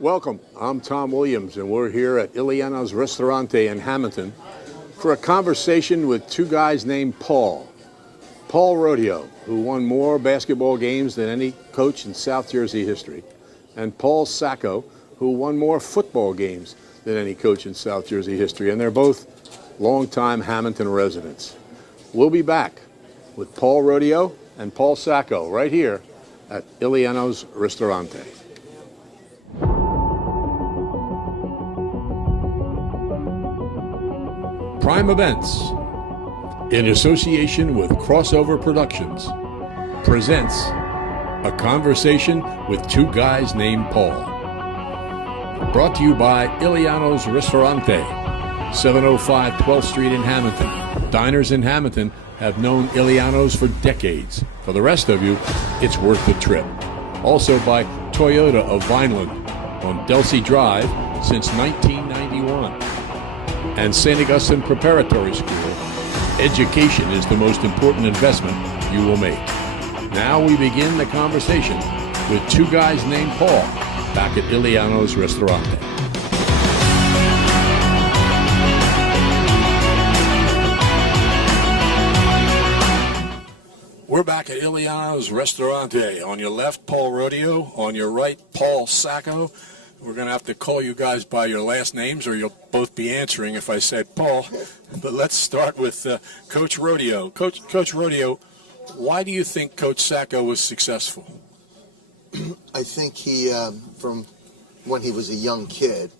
Welcome, I'm Tom Williams, and we're here at Illiano's Ristorante in Hammonton for a conversation with two guys named Paul. Paul Rodio, who won more basketball games than any coach in South Jersey history, and Paul Sacco, who won more football games than any coach in South Jersey history, and they're both longtime Hammonton residents. We'll be back with Paul Rodio and Paul Sacco right here at Illiano's Ristorante. Prime Events, in association with Crossover Productions, presents A Conversation with Two Guys Named Paul. Brought to you by Illiano's Ristorante, 705 12th Street in Hammonton. Diners in Hammonton have known Illiano's for decades. For the rest of you, it's worth the trip. Also by Toyota of Vineland on Delsey Drive since 1991. And St. Augustine Preparatory School. Education is the most important investment you will make. Now we begin the conversation with two guys named Paul back at Illiano's Ristorante. We're back at Illiano's Ristorante. On your left, Paul Rodio. On your right, Paul Sacco. We're going to have to call you guys by your last names, or you'll both be answering if I said Paul. But let's start with Coach Rodio. Coach Rodio, why do you think Coach Sacco was successful? I think he, from when he was a young kid,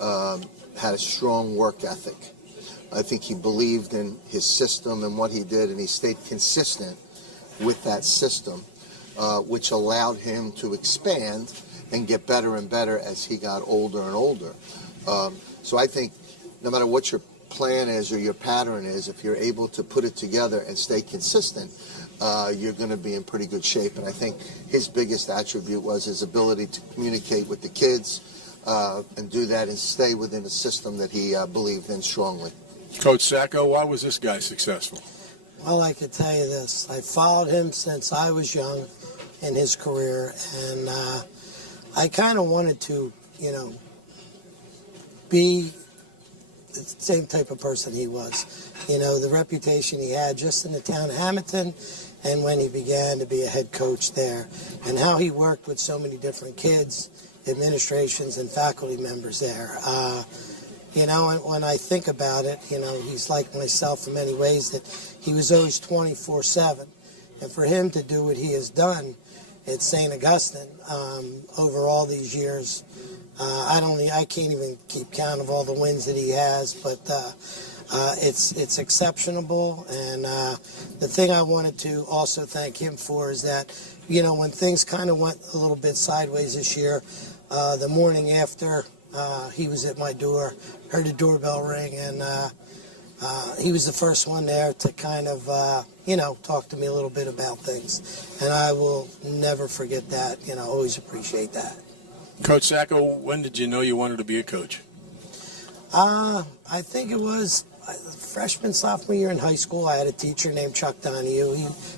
had a strong work ethic. I think he believed in his system and what he did, and he stayed consistent with that system, which allowed him to expand and get better and better as he got older and older. So I think no matter what your plan is or your pattern is, if you're able to put it together and stay consistent, you're going to be in pretty good shape. And I think his biggest attribute was his ability to communicate with the kids and do that and stay within a system that he believed in strongly. Coach Sacco, why was this guy successful? Well, I could tell you this. I followed him since I was young in his career, and I kind of wanted to, be the same type of person he was. The reputation he had just in the town of Hammonton, and when he began to be a head coach there, and how he worked with so many different kids, administrations, and faculty members there. And when I think about it, he's like myself in many ways, that he was always 24/7. And for him to do what he has done at St. Augustine over all these years, I can't even keep count of all the wins that he has, but it's exceptional. And the thing I wanted to also thank him for is that, when things kind of went a little bit sideways this year, the morning after he was at my door, heard the doorbell ring, and he was the first one there to kind of, talk to me a little bit about things. And I will never forget that, always appreciate that. Coach Sacco, when did you know you wanted to be a coach? I think it was freshman, sophomore year in high school. I had a teacher named Chuck Donahue.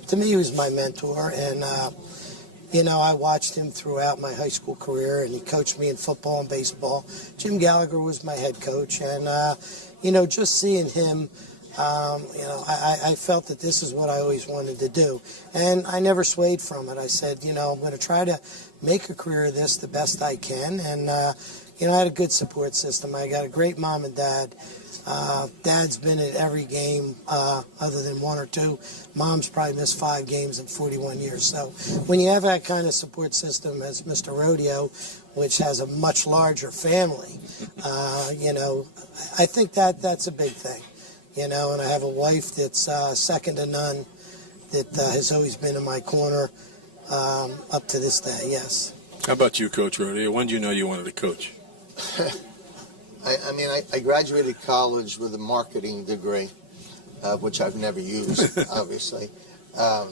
To me, he was my mentor, and I watched him throughout my high school career, and he coached me in football and baseball. Jim Gallagher was my head coach, and, just seeing him, I felt that this is what I always wanted to do. And I never swayed from it. I said, I'm going to try to make a career of this the best I can. And, I had a good support system. I got a great mom and dad. Dad's been at every game other than one or two. Mom's probably missed 5 games in 41 years. So when you have that kind of support system as Mr. Rodio, which has a much larger family, I think that's a big thing. And I have a wife that's second to none, that has always been in my corner up to this day, yes. How about you, Coach Rodio? When did you know you wanted to coach? I graduated college with a marketing degree, which I've never used, obviously. I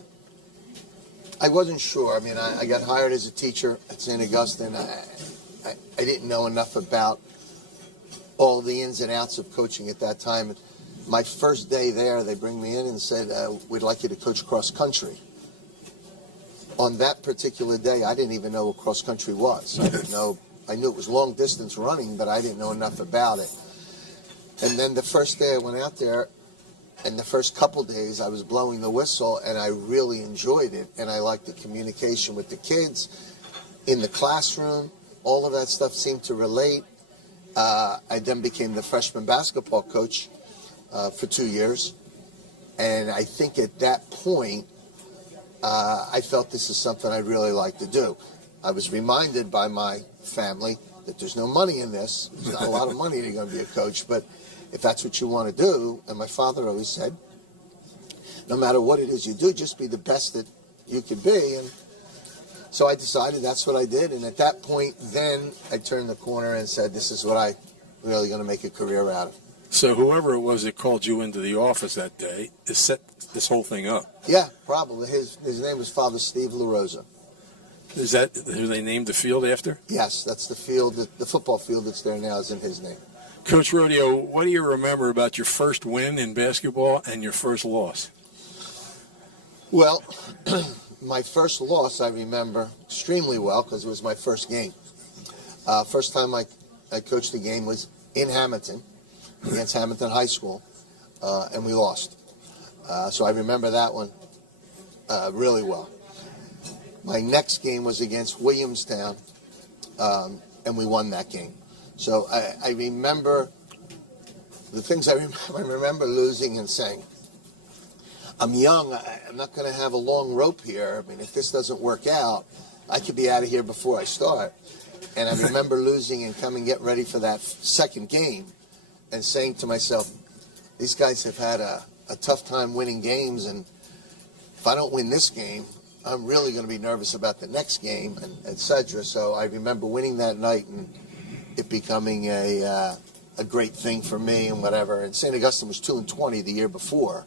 wasn't sure. I got hired as a teacher at St. Augustine. I didn't know enough about all the ins and outs of coaching at that time. My first day there, they bring me in and said, we'd like you to coach cross country. On that particular day, I didn't even know what cross country was. I didn't know I knew it was long distance running, but I didn't know enough about it. And then the first day I went out there, and the first couple days I was blowing the whistle, and I really enjoyed it. And I liked the communication with the kids in the classroom. All of that stuff seemed to relate. I then became the freshman basketball coach for 2 years. And I think at that point, I felt this is something I'd really like to do. I was reminded by my family that there's no money in this. There's not a lot of money to go be a coach, but if that's what you want to do, and my father always said, no matter what it is you do, just be the best that you can be. And so I decided that's what I did. And at that point, then I turned the corner and said, this is what I really going to make a career out of. So whoever it was that called you into the office that day has set this whole thing up. Yeah, probably. His name was Father Steve LaRosa. Is that who they named the field after? Yes, that's the field. The football field that's there now is in his name. Coach Rodio, what do you remember about your first win in basketball and your first loss? Well, my first loss I remember extremely well because it was my first game. First time I coached the game was in Hammonton against Hammonton High School, and we lost. So I remember that one really well. My next game was against Williamstown, and we won that game. So I remember the things I remember losing and saying, I'm young, I'm not going to have a long rope here. I mean, if this doesn't work out, I could be out of here before I start. And I remember losing and coming get ready for that second game and saying to myself, these guys have had a tough time winning games, and if I don't win this game, I'm really going to be nervous about the next game, and etc. So I remember winning that night and it becoming a great thing for me and whatever. And St. Augustine was 2-20 the year before,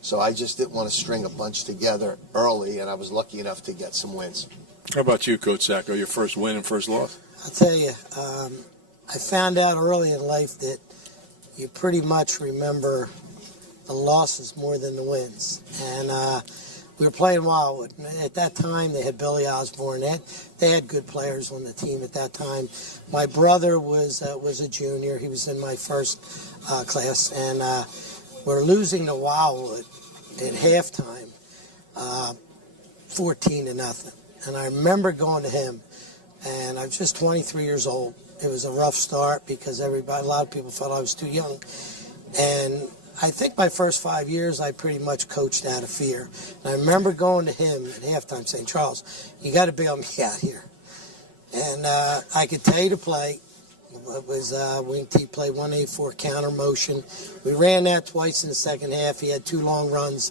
so I just didn't want to string a bunch together early, and I was lucky enough to get some wins. How about you, Coach Sacco, your first win and first loss? I'll tell you, I found out early in life that you pretty much remember the losses more than the wins. And we were playing Wildwood. At that time, they had Billy Osborne. They had good players on the team at that time. My brother was a junior. He was in my first class. And we're losing to Wildwood at halftime, 14-0. And I remember going to him, and I was just 23 years old. It was a rough start because a lot of people felt I was too young. And I think my first 5 years, I pretty much coached out of fear. And I remember going to him at halftime saying, Charles, you got to bail me out here. And I could tell you to play. It was wing T play 184 counter motion. We ran that twice in the second half. He had 2 long runs.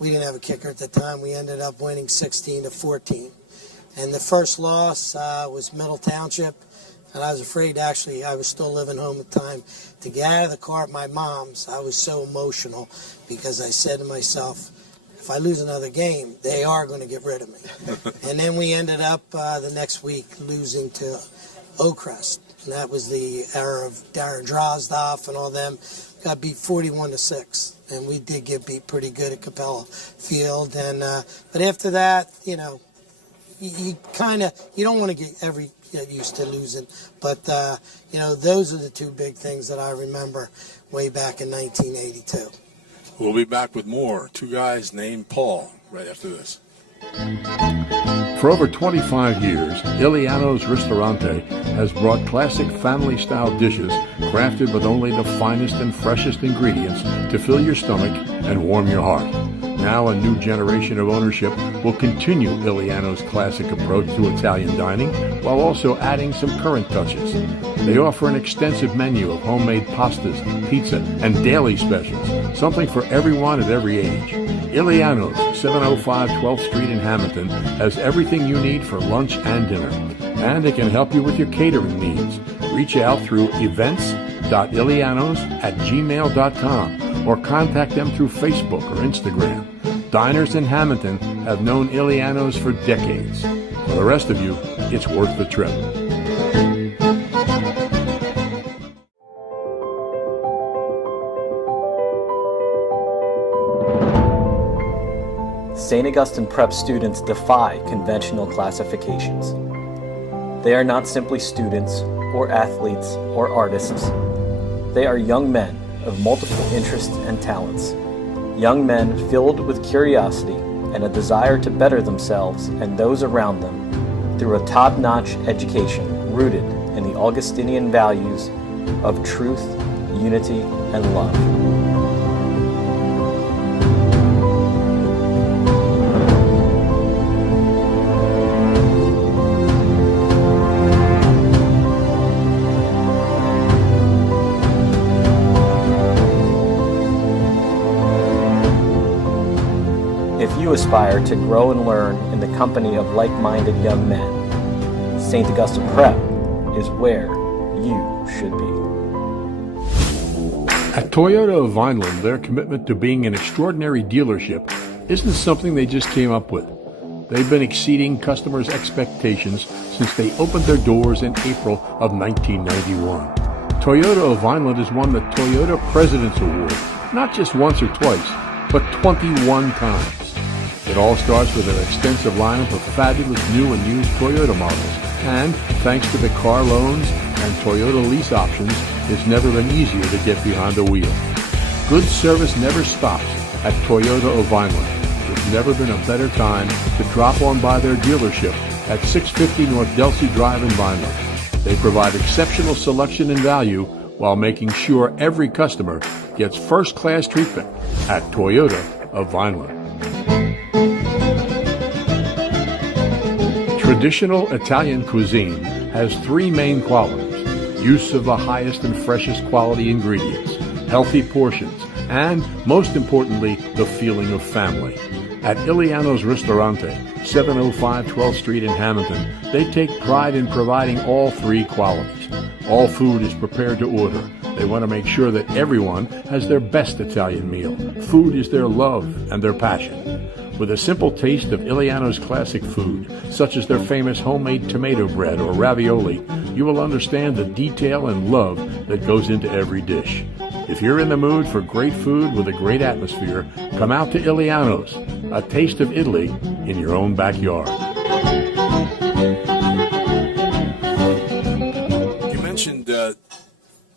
We didn't have a kicker at the time. We ended up winning 16-14. And the first loss was Middle Township. And I was afraid, actually, I was still living home at the time, to get out of the car at my mom's. I was so emotional because I said to myself, if I lose another game, they are going to get rid of me. And then we ended up the next week losing to Oakrest. And that was the era of Darren Drozdoff and all them. Got beat 41-6. And we did get beat pretty good at Capella Field. And but after that, you know, you don't want to get used to losing. But, you know, those are the 2 big things that I remember way back in 1982. We'll be back with more. 2 guys named Paul right after this. For over 25 years, Illiano's Ristorante has brought classic family-style dishes crafted with only the finest and freshest ingredients to fill your stomach and warm your heart. Now a new generation of ownership will continue Illiano's classic approach to Italian dining while also adding some current touches. They offer an extensive menu of homemade pastas, pizza, and daily specials, something for everyone at every age. Illiano's, 705 12th Street in Hammonton, has everything you need for lunch and dinner. And it can help you with your catering needs. Reach out through events.illianos@gmail.com or contact them through Facebook or Instagram. Diners in Hammonton have known Illiano's for decades. For the rest of you, it's worth the trip. St. Augustine Prep students defy conventional classifications. They are not simply students or athletes or artists. They are young men of multiple interests and talents. Young men filled with curiosity and a desire to better themselves and those around them through a top-notch education rooted in the Augustinian values of truth, unity, and love. If you aspire to grow and learn in the company of like-minded young men, St. Augustine Prep is where you should be. At Toyota of Vineland, their commitment to being an extraordinary dealership isn't something they just came up with. They've been exceeding customers' expectations since they opened their doors in April of 1991. Toyota of Vineland has won the Toyota President's Award, not just once or twice, but 21 times. It all starts with an extensive lineup of fabulous new and used Toyota models. And thanks to the car loans and Toyota lease options, it's never been easier to get behind the wheel. Good service never stops at Toyota of Vineland. There's never been a better time to drop on by their dealership at 650 North Delsey Drive in Vineland. They provide exceptional selection and value while making sure every customer gets first-class treatment at Toyota of Vineland. Traditional Italian cuisine has three main qualities: use of the highest and freshest quality ingredients, healthy portions, and, most importantly, the feeling of family. At Illiano's Ristorante, 705 12th Street in Hammonton, they take pride in providing all three qualities. All food is prepared to order. They want to make sure that everyone has their best Italian meal. Food is their love and their passion. With a simple taste of Illiano's classic food, such as their famous homemade tomato bread or ravioli, you will understand the detail and love that goes into every dish. If you're in the mood for great food with a great atmosphere, come out to Illiano's, a taste of Italy in your own backyard. You mentioned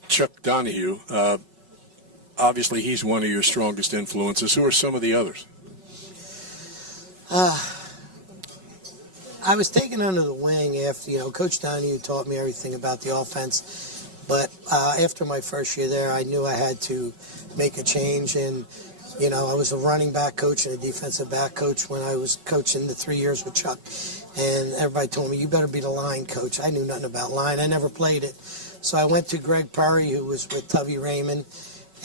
Chuck Donahue. Obviously, he's one of your strongest influences. Who are some of the others? I was taken under the wing after, Coach Donahue taught me everything about the offense. But after my first year there, I knew I had to make a change. And, I was a running back coach and a defensive back coach when I was coaching the 3 years with Chuck. And everybody told me, you better be the line coach. I knew nothing about line. I never played it. So I went to Greg Perry, who was with Tubby Raymond.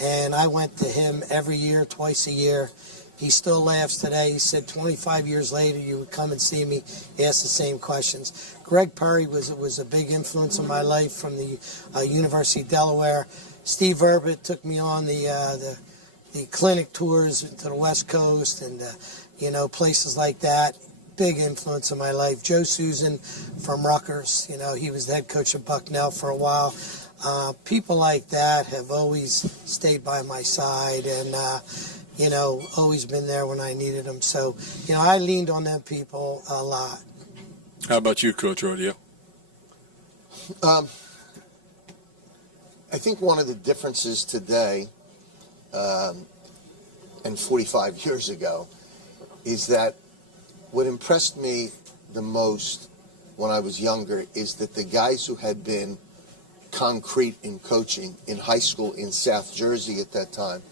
And I went to him every year, twice a year. He still laughs today. He said 25 years later, you would come and see me, ask the same questions. Greg Perry was a big influence in my life from the University of Delaware. Steve Herbert took me on the clinic tours to the West Coast and, places like that. Big influence in my life. Joe Susan from Rutgers, he was the head coach of Bucknell for a while. People like that have always stayed by my side and, always been there when I needed them. So, I leaned on them people a lot. How about you, Coach Rodio? I think one of the differences today and 45 years ago is that what impressed me the most when I was younger is that the guys who had been concrete in coaching in high school in South Jersey at that time,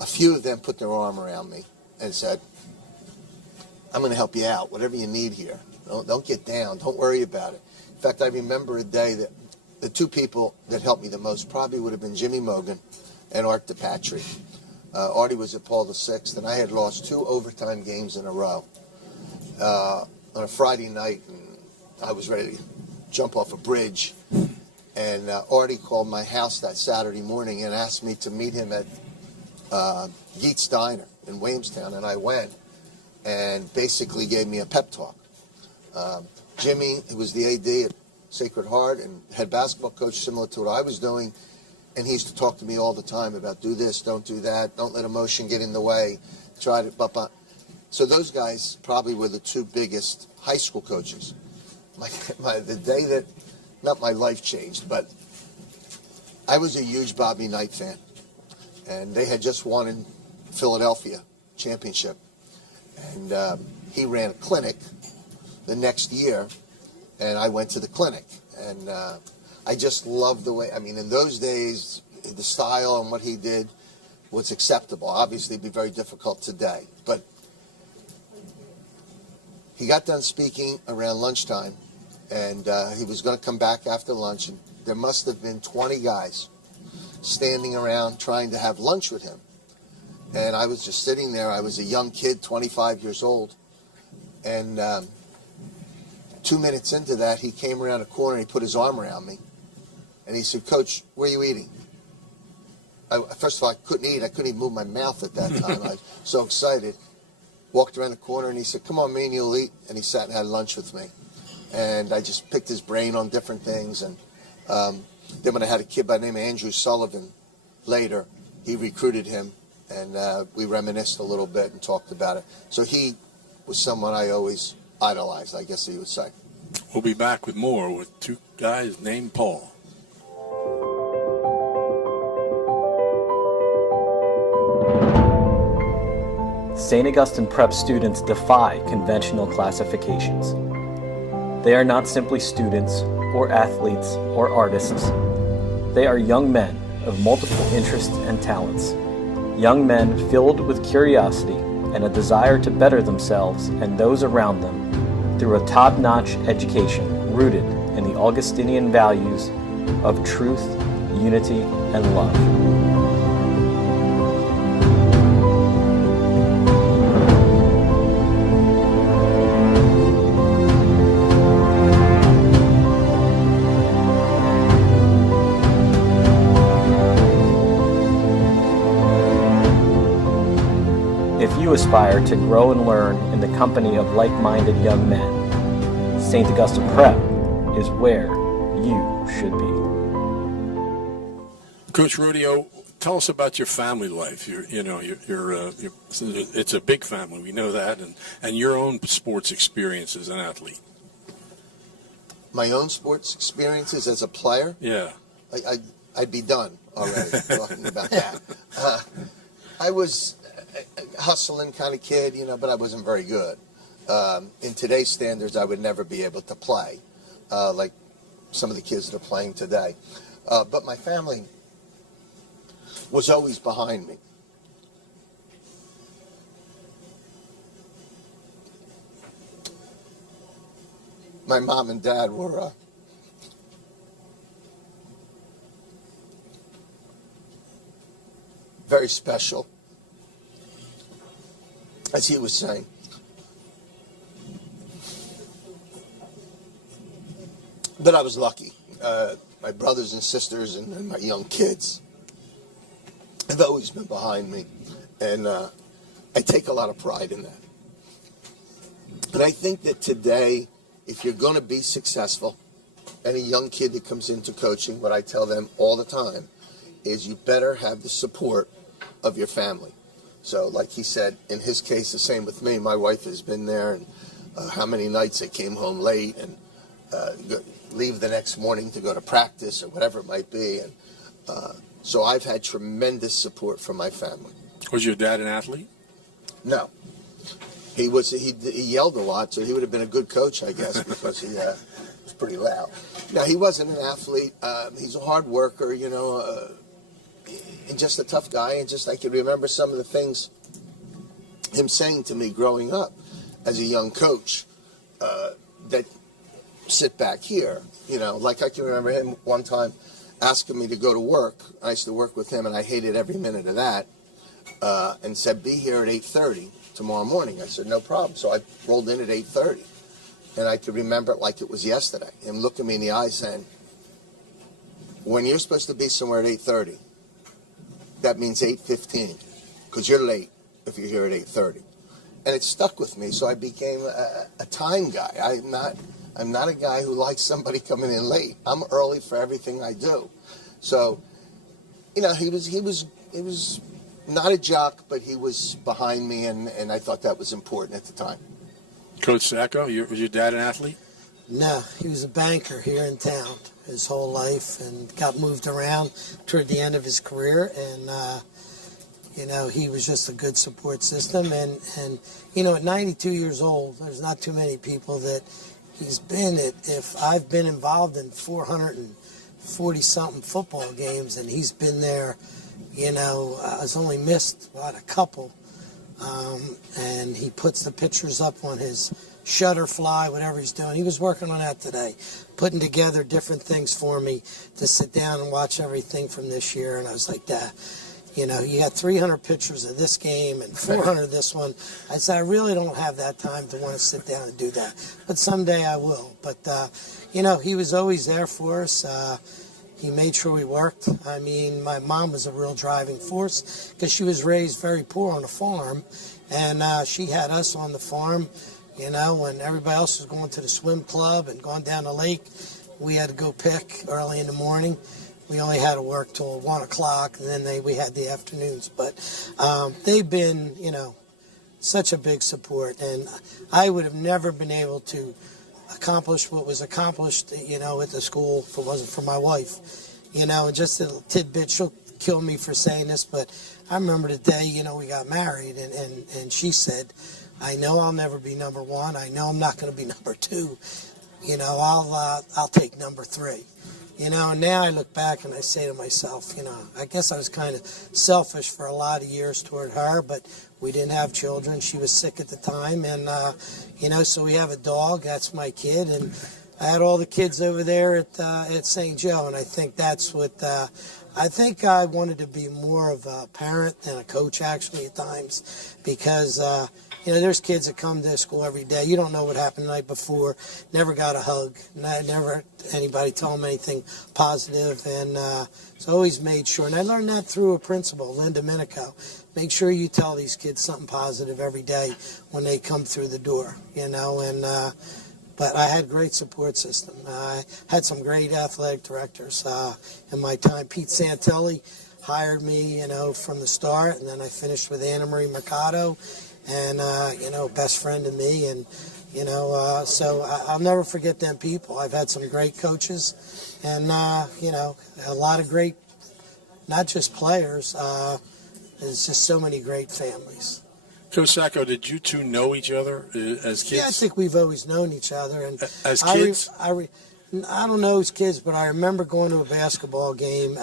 a few of them put their arm around me and said, I'm going to help you out, whatever you need here. Don't get down. Don't worry about it. In fact, I remember a day that the two people that helped me the most probably would have been Jimmy Mogan and Art DePatry. Artie was at Paul VI, and I had lost 2 overtime games in a row on a Friday night, and I was ready to jump off a bridge. And Artie called my house that Saturday morning and asked me to meet him at Yeats Diner in Williamstown, and I went and basically gave me a pep talk. Jimmy, who was the AD at Sacred Heart and head basketball coach similar to what I was doing, and he used to talk to me all the time about do this, don't do that, don't let emotion get in the way, try to... So those guys probably were the 2 biggest high school coaches. the day that, not my life changed, but I was a huge Bobby Knight fan. And they had just won in Philadelphia championship. And he ran a clinic the next year, and I went to the clinic. And I just loved the way, I mean, in those days, the style and what he did was acceptable. Obviously, it'd be very difficult today. But he got done speaking around lunchtime, and he was going to come back after lunch, and there must have been 20 guys standing around trying to have lunch with him. And I was just sitting there. I was a young kid, 25 years old. And 2 minutes into that, he came around a corner, and he put his arm around me. And he said, "Coach, where are you eating?" First of all, I couldn't eat. I couldn't even move my mouth at that time. I was so excited. Walked around the corner, and he said, "Come on, man, you'll eat." And he sat and had lunch with me. And I just picked his brain on different things. And then when I had a kid by the name of Andrew Sullivan later, he recruited him, and we reminisced a little bit and talked about it. So he was someone I always idolized, I guess you would say. We'll be back with more with two guys named Paul. St. Augustine Prep students defy conventional classifications. They are not simply students or athletes or artists. They are young men of multiple interests and talents. Young men filled with curiosity and a desire to better themselves and those around them through a top-notch education rooted in the Augustinian values of truth, unity, and love. If you aspire to grow and learn in the company of like-minded young men, St. Augustine Prep is where you should be. Coach Rodio, tell us about your family life. It's a big family, we know that, and your own sports experience as an athlete. My own sports experiences as a player? Yeah. I'd be done already talking about that. I was a hustling kind of kid, but I wasn't very good. In today's standards, I would never be able to play like some of the kids that are playing today. But my family was always behind me. My mom and dad were very special, as he was saying. But I was lucky. My brothers and sisters and my young kids have always been behind me, and I take a lot of pride in that. And I think that today, if you're going to be successful, any young kid that comes into coaching, what I tell them all the time is you better have the support of your family. So like he said, in his case, the same with me. My wife has been there, and how many nights I came home late and leave the next morning to go to practice or whatever it might be. And so I've had tremendous support from my family. Was your dad an athlete? No. He yelled a lot, so he would have been a good coach, I guess, because he was pretty loud. No, he wasn't an athlete. He's a hard worker, and just a tough guy. And just I can remember some of the things him saying to me growing up as a young coach that sit back here. Like I can remember him one time asking me to go to work. I used to work with him, and I hated every minute of that, and said, "Be here at 8:30 tomorrow morning." I said, "No problem." So I rolled in at 8:30, and I could remember it like it was yesterday. Him looking me in the eye saying, "When you're supposed to be somewhere at 8:30, that means 8:15, because you're late if you're here at 8:30. And it stuck with me, so I became a time guy. I'm not a guy who likes somebody coming in late. I'm early for everything I do. So, he was not a jock, but he was behind me, and I thought that was important at the time. Coach Sacco, was your dad an athlete? No, he was a banker here in town his whole life and got moved around toward the end of his career. And, he was just a good support system. And at 92 years old, there's not too many people that he's been at. If I've been involved in 440-something football games, and he's been there, I've only missed, a couple. And he puts the pictures up on his Shutterfly, whatever he's doing. He was working on that today, putting together different things for me to sit down and watch everything from this year. And I was like, Dad, you got 300 pictures of this game and 400 of this one. I said, I really don't have that time to want to sit down and do that. But someday I will. But, he was always there for us. He made sure we worked. I mean, my mom was a real driving force because she was raised very poor on a farm. And she had us on the farm, when everybody else was going to the swim club and going down the lake. We had to go pick early in the morning. We only had to work till 1 o'clock, and then we had the afternoons. But they've been, such a big support. And I would have never been able to accomplish what was accomplished, at the school if it wasn't for my wife. And just a little tidbit, she'll kill me for saying this, but I remember the day, we got married, and she said, I know I'll never be number one. I know I'm not going to be number two. I'll take number three. And now I look back and I say to myself, I guess I was kind of selfish for a lot of years toward her, but we didn't have children. She was sick at the time, and, so we have a dog. That's my kid, and I had all the kids over there at St. Joe, and I think that's what I think I wanted to be more of a parent than a coach, actually, at times, because there's kids that come to school every day. You don't know what happened the night before. Never got a hug. Never anybody told them anything positive. And so I always made sure. And I learned that through a principal, Lynn Domenico. Make sure you tell these kids something positive every day when they come through the door, but I had a great support system. I had some great athletic directors in my time. Pete Santelli hired me, from the start, and then I finished with Anna Marie Mercado, and, best friend to me. And, so I'll never forget them people. I've had some great coaches and, a lot of great, not just players, there's just so many great families. So, Sacco, did you two know each other as kids? Yeah, I think we've always known each other. And as kids? I don't know as kids, but I remember going to a basketball game.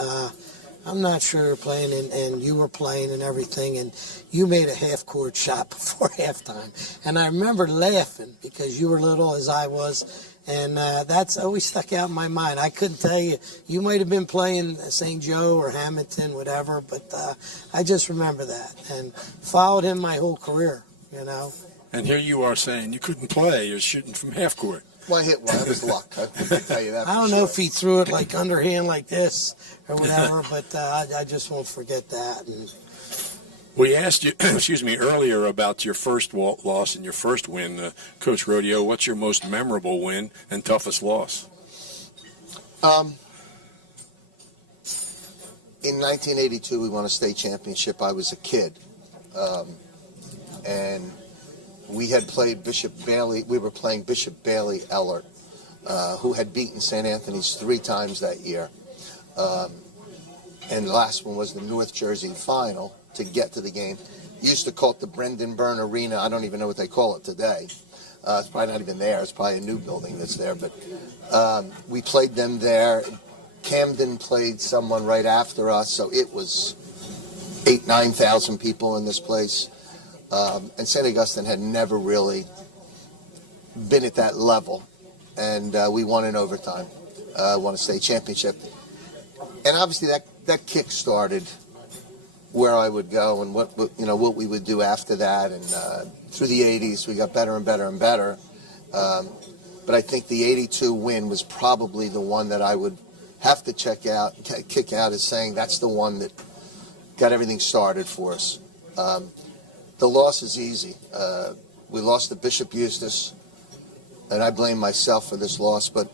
I'm not sure playing, and you were playing and everything, and you made a half-court shot before halftime. And I remember laughing because you were little as I was, and that's always stuck out in my mind. I couldn't tell you. You might have been playing St. Joe or Hammonton, whatever, but I just remember that and followed him my whole career, And here you are saying you couldn't play. You're shooting from half court. Well, it was luck. I can tell you that. I don't know if he threw it like underhand like this or whatever, but I just won't forget that. And we asked you, earlier about your first loss and your first win. Coach Rodio, what's your most memorable win and toughest loss? In 1982, we won a state championship. I was a kid, and we had played Bishop Bailey. We were playing Bishop Bailey Ellert, who had beaten St. Anthony's 3 times that year. And the last one was the North Jersey final to get to the game. Used to call it the Brendan Byrne Arena. I don't even know what they call it today. It's probably not even there. It's probably a new building that's there. But we played them there. Camden played someone right after us, so it was 8,000-9,000 people in this place. And St. Augustine had never really been at that level. And we won in overtime, won a state championship. And obviously that kick-started where I would go and what we would do after that. And through the 80s, we got better and better and better. But I think the 82 win was probably the one that I would have to kick out as saying that's the one that got everything started for us. The loss is easy. We lost to Bishop Eustace, and I blame myself for this loss, but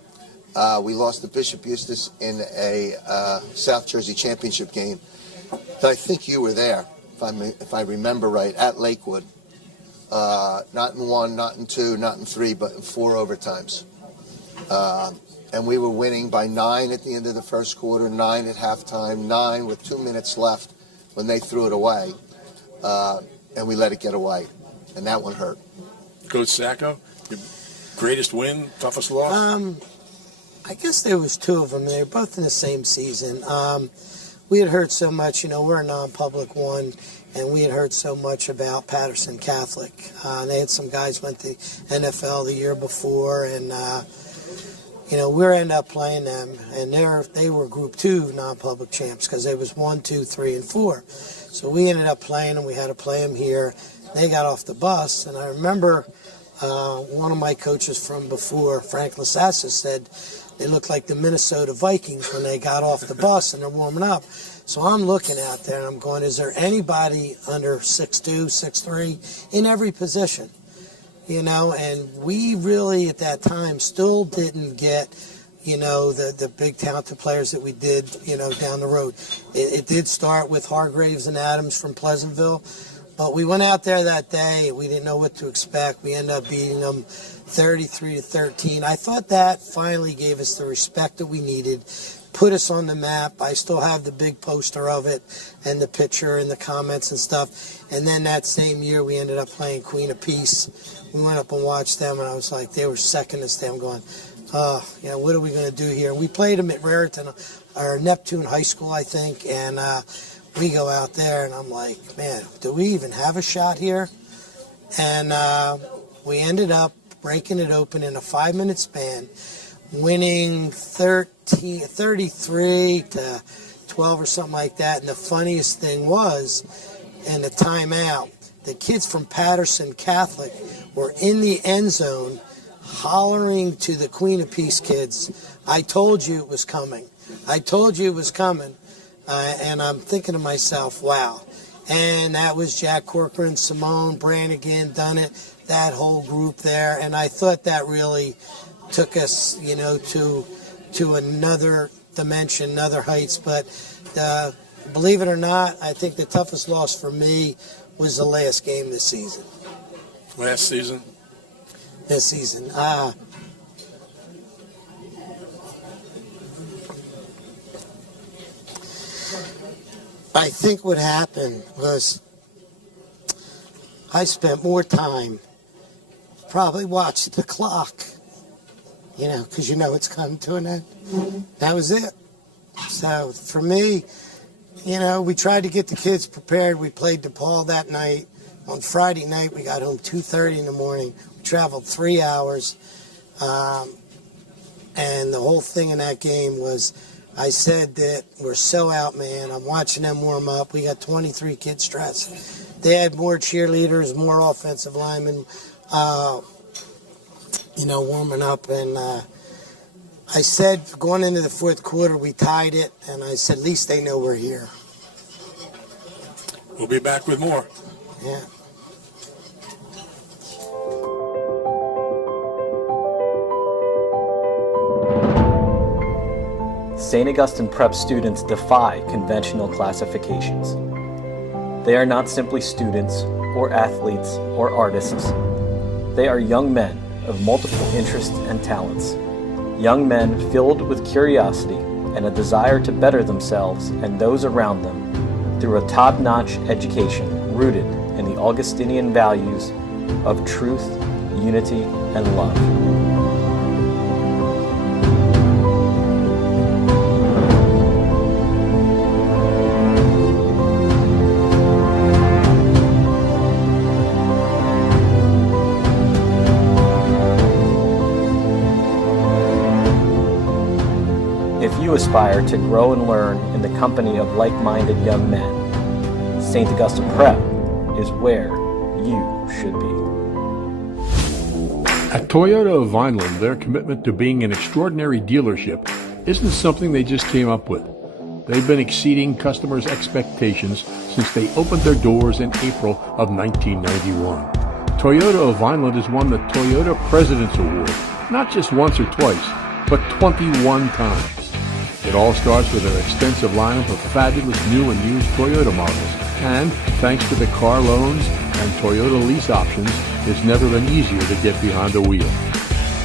we lost to Bishop Eustace in a South Jersey championship game that I think you were there, if I remember right, at Lakewood. Not in 1, not in 2, not in 3, but in 4 overtimes. And we were winning by 9 at the end of the first quarter, 9 at halftime, 9 with 2 minutes left when they threw it away. And we let it get away. And that one hurt. Coach Sacco, your greatest win, toughest loss? I guess there was 2 of them. They were both in the same season. We had heard so much, we're a non-public one, and we had heard so much about Patterson Catholic. They had some guys went to NFL the year before, and we ended up playing them, and they were Group 2 non-public champs because they was 1, 2, 3, and 4. So we ended up playing them. We had to play them here. They got off the bus, and I remember one of my coaches from before, Frank Lasassa, said they looked like the Minnesota Vikings when they got off the bus and they're warming up. So I'm looking out there and I'm going, is there anybody under 6'2", 6'3", in every position? And we really at that time still didn't get, the big talented players that we did, down the road. It did start with Hargraves and Adams from Pleasantville, but we went out there that day. We didn't know what to expect. We ended up beating them 33-13. I thought that finally gave us the respect that we needed, put us on the map. I still have the big poster of it and the picture and the comments and stuff. And then that same year we ended up playing Queen of Peace. We went up and watched them, and I was like, they were second us there. I'm going, what are we going to do here? We played them at Raritan, or Neptune High School, I think, and we go out there, and I'm like, man, do we even have a shot here? And we ended up breaking it open in a 5-minute span, winning 33-12 or something like that. And the funniest thing was, in the timeout, the kids from Patterson Catholic were in the end zone hollering to the Queen of Peace kids, I told you it was coming. I told you it was coming. And I'm thinking to myself, wow. And that was Jack Corcoran, Simone, Brannigan, Dunnett, that whole group there. And I thought that really took us, to another dimension, another heights. But believe it or not, I think the toughest loss for me was the last game this season. Last season? This season. I think what happened was I spent more time probably watching the clock, because it's coming to an end. That was it. So for me, we tried to get the kids prepared. We played DePaul that night. On Friday night, we got home 2:30 in the morning. We traveled 3 hours. And the whole thing in that game was, I said that we're so out, man. I'm watching them warm up. We got 23 kids dressed. They had more cheerleaders, more offensive linemen, warming up. And I said, going into the fourth quarter, we tied it. And I said, at least they know we're here. We'll be back with more. Yeah. St. Augustine Prep students defy conventional classifications. They are not simply students or athletes or artists. They are young men of multiple interests and talents. Young men filled with curiosity and a desire to better themselves and those around them through a top-notch education rooted in the Augustinian values of truth, unity, and love. If you aspire to grow and learn in the company of like-minded young men, St. Augustine Prep is where you should be. At Toyota of Vineland, their commitment to being an extraordinary dealership isn't something they just came up with. They've been exceeding customers' expectations since they opened their doors in April of 1991. Toyota of Vineland has won the Toyota President's Award, not just once or twice, but 21 times. It all starts with their extensive lineup of fabulous new and used Toyota models. And thanks to the car loans and Toyota lease options, it's never been easier to get behind the wheel.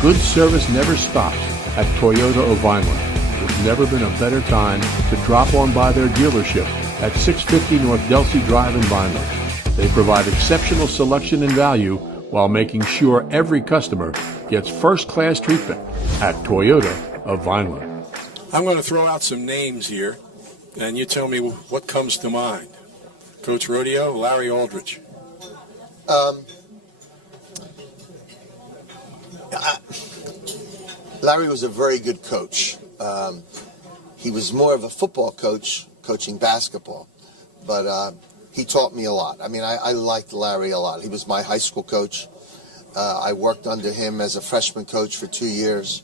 Good service never stops at Toyota of Vineland. There's never been a better time to drop on by their dealership at 650 North Delsey Drive in Vineland. They provide exceptional selection and value while making sure every customer gets first-class treatment at Toyota of Vineland. I'm going to throw out some names here, and you tell me what comes to mind. Coach Rodio, Larry Aldridge. Larry was a very good coach. He was more of a football coach, coaching basketball, but he taught me a lot. I mean, I liked Larry a lot. He was my high school coach. I worked under him as a freshman coach for 2 years.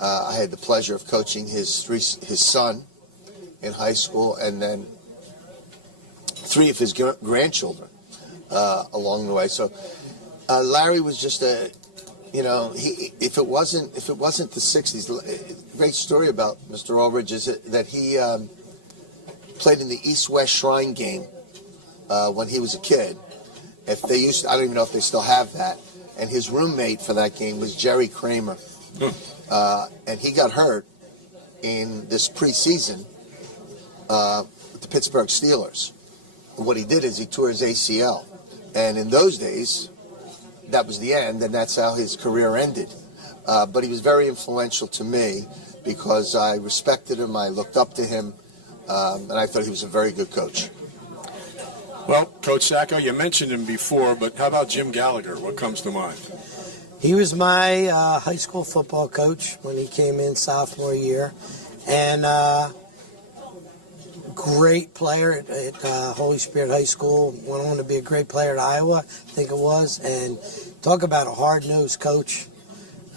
I had the pleasure of coaching his son in high school, and then 3 of his grandchildren along the way. So Larry was just a, if it wasn't the 60s, great story about Mr. Aldridge is that he played in the East-West Shrine game when he was a kid. I don't even know if they still have that. And his roommate for that game was Jerry Kramer. And he got hurt in this preseason with the Pittsburgh Steelers. And what he did is he tore his ACL. And in those days, that was the end, and that's how his career ended. But he was very influential to me because I respected him, I looked up to him, and I thought he was a very good coach. Well, Coach Sacco, you mentioned him before, but how about Jim Gallagher? What comes to mind? He was my high school football coach when he came in sophomore year, and great player at Holy Spirit High School. Went on to be a great player at Iowa, I think it was, and talk about a hard-nosed coach.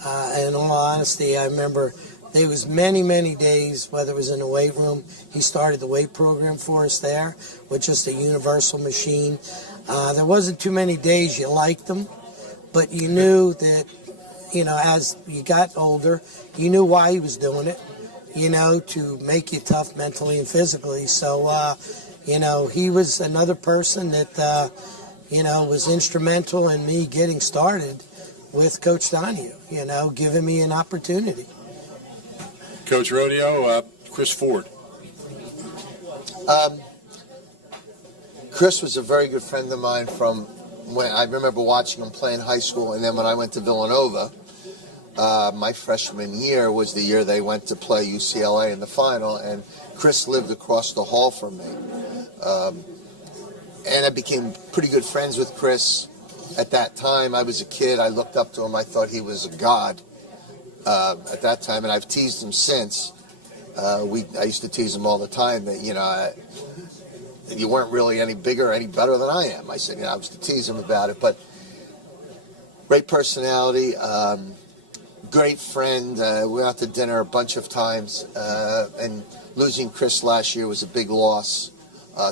And in all honesty, I remember there was many days, whether it was in the weight room, he started the weight program for us there with just a universal machine. There wasn't too many days you liked him, but you knew that, as you got older, you knew why he was doing it, to make you tough mentally and physically. So, he was another person that, was instrumental in me getting started with Coach Donahue, giving me an opportunity. Coach Rodio, Chris Ford. Chris was a very good friend of mine from when I remember watching him play in high school, and then when I went to Villanova, my freshman year was the year they went to play UCLA in the final, and Chris lived across the hall from me. And I became pretty good friends with Chris. At that time, I was a kid. I looked up to him. I thought he was a god at that time, and I've teased him since. I used to tease him all the time that, you weren't really any bigger or any better than I am. I said, I was to tease him about it. But great personality, great friend. We went out to dinner a bunch of times. And losing Chris last year was a big loss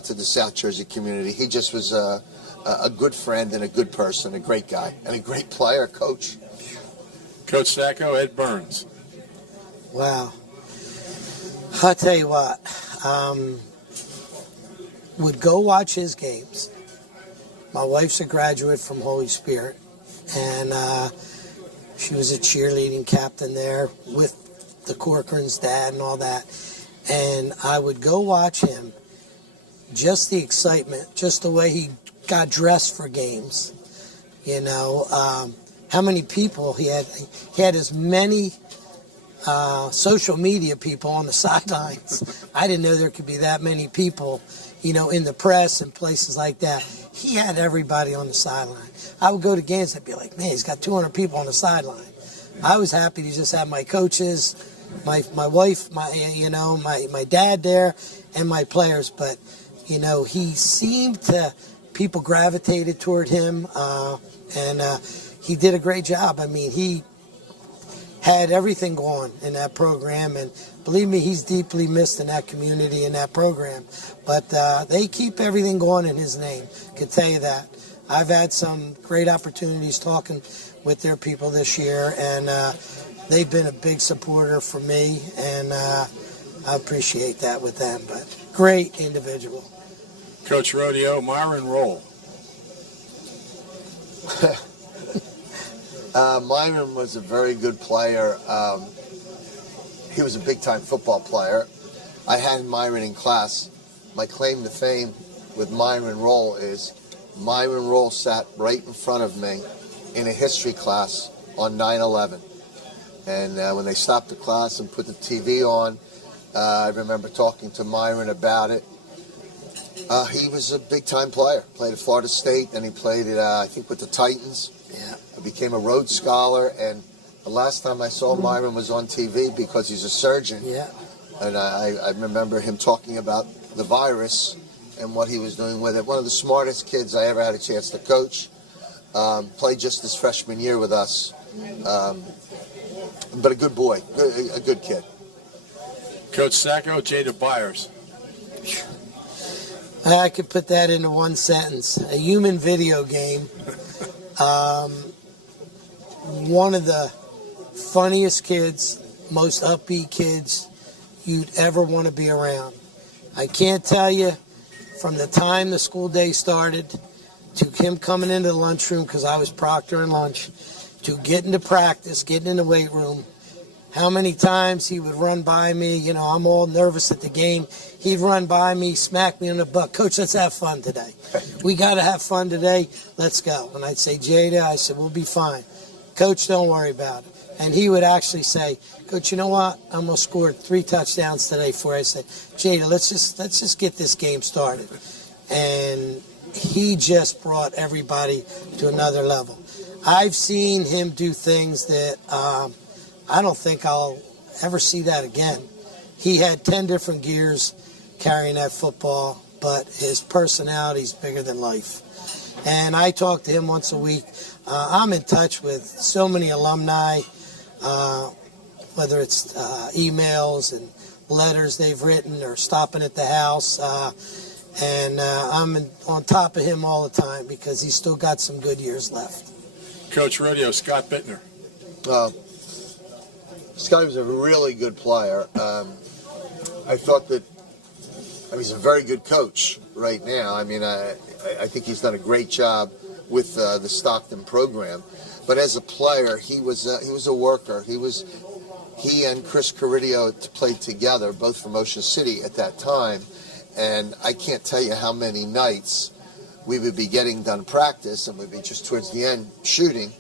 to the South Jersey community. He just was a good friend and a good person, a great guy, and a great player, coach. Coach Sacco, Ed Burns. Wow. I'll tell you what. Would go watch his games. My wife's a graduate from Holy Spirit, and she was a cheerleading captain there with the Corcoran's dad and all that. And I would go watch him, just the excitement, just the way he got dressed for games. How many people he had. He had as many social media people on the sidelines. I didn't know there could be that many people, in the press and places like that. He had everybody on the sideline. I would go to games and be like, man, he's got 200 people on the sideline. I was happy to just have my coaches, my wife, my dad there, and my players. But, he seemed to, people gravitated toward him, and he did a great job. I mean, he had everything going in that program, and believe me, he's deeply missed in that community, in that program. But they keep everything going in his name, could tell you that. I've had some great opportunities talking with their people this year, and they've been a big supporter for me, and I appreciate that with them. But great individual. Coach Rodio, Myron Roll. Myron was a very good player. He was a big-time football player. I had Myron in class. My claim to fame with Myron Roll is Myron Roll sat right in front of me in a history class on 9/11. And when they stopped the class and put the TV on, I remember talking to Myron about it. He was a big-time player. Played at Florida State, then he played at, I think, with the Titans. Yeah. Became a Rhodes Scholar, and the last time I saw Myron was on TV because he's a surgeon. Yeah. And I remember him talking about the virus and what he was doing with it. One of the smartest kids I ever had a chance to coach. Played just his freshman year with us. But a good boy, a good kid. Coach Sacco, Jada Byers. I could put that into one sentence. A human video game. One of the funniest kids, most upbeat kids you'd ever want to be around. I can't tell you, from the time the school day started to him coming into the lunchroom, because I was proctoring lunch, to getting to practice, getting in the weight room, how many times he would run by me. You know, I'm all nervous at the game. He'd run by me, smack me on the butt. Coach, let's have fun today. We got to have fun today. Let's go. And I'd say, Jada, I said, we'll be fine. Coach, don't worry about it. And he would actually say, Coach, you know what? I'm going to score 3 touchdowns today for you. I said, Jada, let's just get this game started. And he just brought everybody to another level. I've seen him do things that I don't think I'll ever see that again. He had 10 different gears carrying that football, but his personality's bigger than life. And I talk to him once a week. I'm in touch with so many alumni, whether it's emails and letters they've written or stopping at the house. And I'm on top of him all the time because he's still got some good years left. Coach Rodio, Scott Bittner. Scotty was a really good player. I thought that he's a very good coach right now. I mean, I think he's done a great job with the Stockton program. But as a player, he was a worker. He and Chris Carridio played together, both from Ocean City at that time. And I can't tell you how many nights we would be getting done practice and we'd be just towards the end shooting.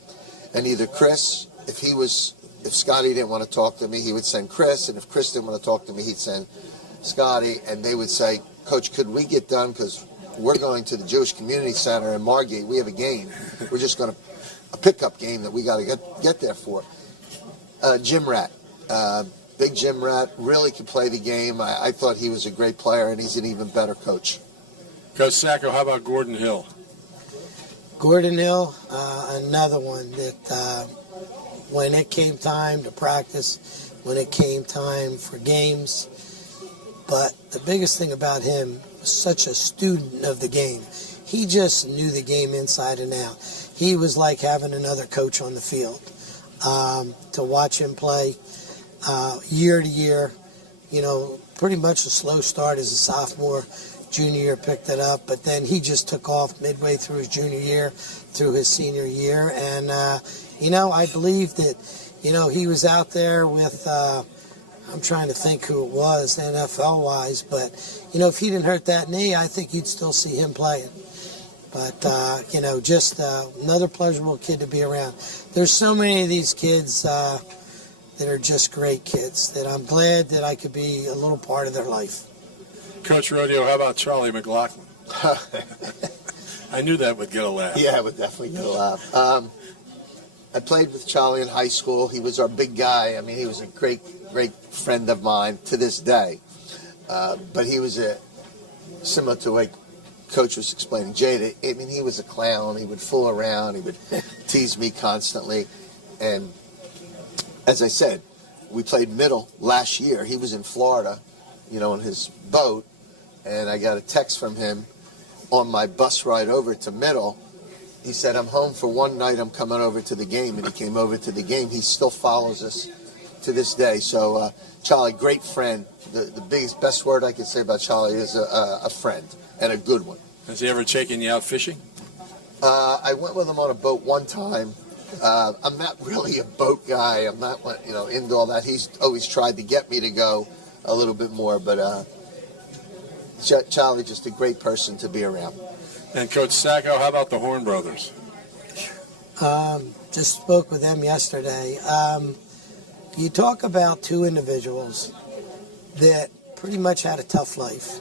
And either Chris, if Scotty didn't want to talk to me, he would send Chris. And if Chris didn't want to talk to me, he'd send Scotty. And they would say, Coach, could we get done? Because we're going to the Jewish Community Center in Margate. We have a game. We're just going to, a pickup game that we got to get there for. Jim Rat. Big Jim Rat really could play the game. I thought he was a great player, and he's an even better coach. Coach Sacco, how about Gordon Hill? Gordon Hill, another one that when it came time to practice, when it came time for games, but the biggest thing about him was such a student of the game. He just knew the game inside and out. He was like having another coach on the field. To watch him play year to year, you know, pretty much a slow start as a sophomore. Junior year picked it up, but then he just took off midway through his junior year, through his senior year. And, you know, I believe that, you know, he was out there with, I'm trying to think who it was, NFL-wise, but, you know, if he didn't hurt that knee, I think you'd still see him playing. But, you know, just another pleasurable kid to be around. There's so many of these kids that are just great kids that I'm glad that I could be a little part of their life. Coach Rodio, how about Charlie McLaughlin? I knew that would get a laugh. Yeah, it would definitely get a laugh. I played with Charlie in high school. He was our big guy. I mean, he was a great friend of mine to this day. But he was similar to what Coach was explaining, Jada. I mean, he was a clown. He would fool around. He would tease me constantly. And as I said, we played middle last year. He was in Florida, you know, on his boat. And I got a text from him on my bus ride over to middle. He said, I'm home for one night. I'm coming over to the game. And he came over to the game. He still follows us to this day. So, Charlie, great friend. The best word I could say about Charlie is a friend, and a good one. Has he ever taken you out fishing? I went with him on a boat one time, I'm not really a boat guy. I'm not, into all that. He's always tried to get me to go a little bit more, but Charlie, just a great person to be around. And Coach Sacco, how about the Horn brothers? Just spoke with them yesterday. You talk about two individuals that pretty much had a tough life,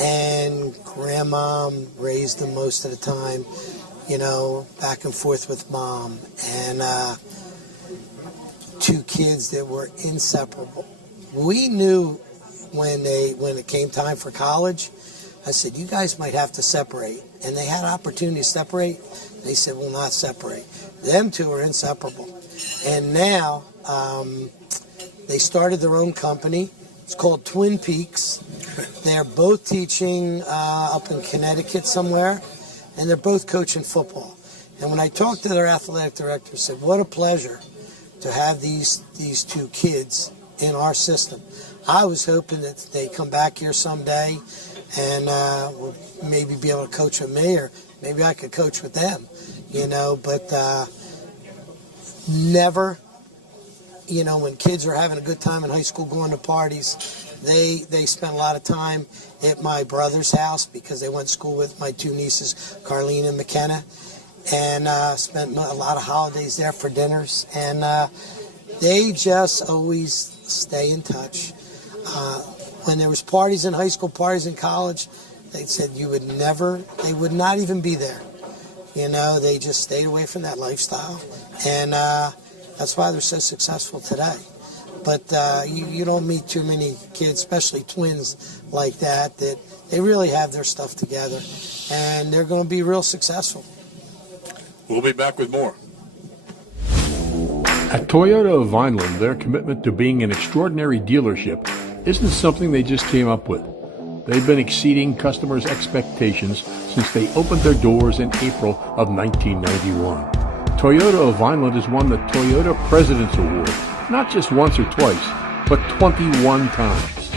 and grandma raised them most of the time, back and forth with mom, and two kids that were inseparable. We knew when it came time for college, I said, you guys might have to separate. And they had opportunity to separate. They said, we'll not separate. Them two are inseparable. And now they started their own company. It's called Twin Peaks. They're both teaching up in Connecticut somewhere, and they're both coaching football. And when I talked to their athletic director, I said, what a pleasure to have these two kids in our system. I was hoping that they come back here someday and would maybe be able to coach with me, or maybe I could coach with them, but never, when kids are having a good time in high school, going to parties, they spent a lot of time at my brother's house because they went to school with my two nieces, Carlene and McKenna, and spent a lot of holidays there for dinners, and they just always stay in touch. When there was parties in high school, parties in college, they said they would not even be there. They just stayed away from that lifestyle. And that's why they're so successful today. But you don't meet too many kids, especially twins like that they really have their stuff together. And they're going to be real successful. We'll be back with more. At Toyota of Vineland, their commitment to being an extraordinary dealership isn't something they just came up with. They've been exceeding customers' expectations since they opened their doors in April of 1991. Toyota of Vineland has won the Toyota President's Award, not just once or twice, but 21 times.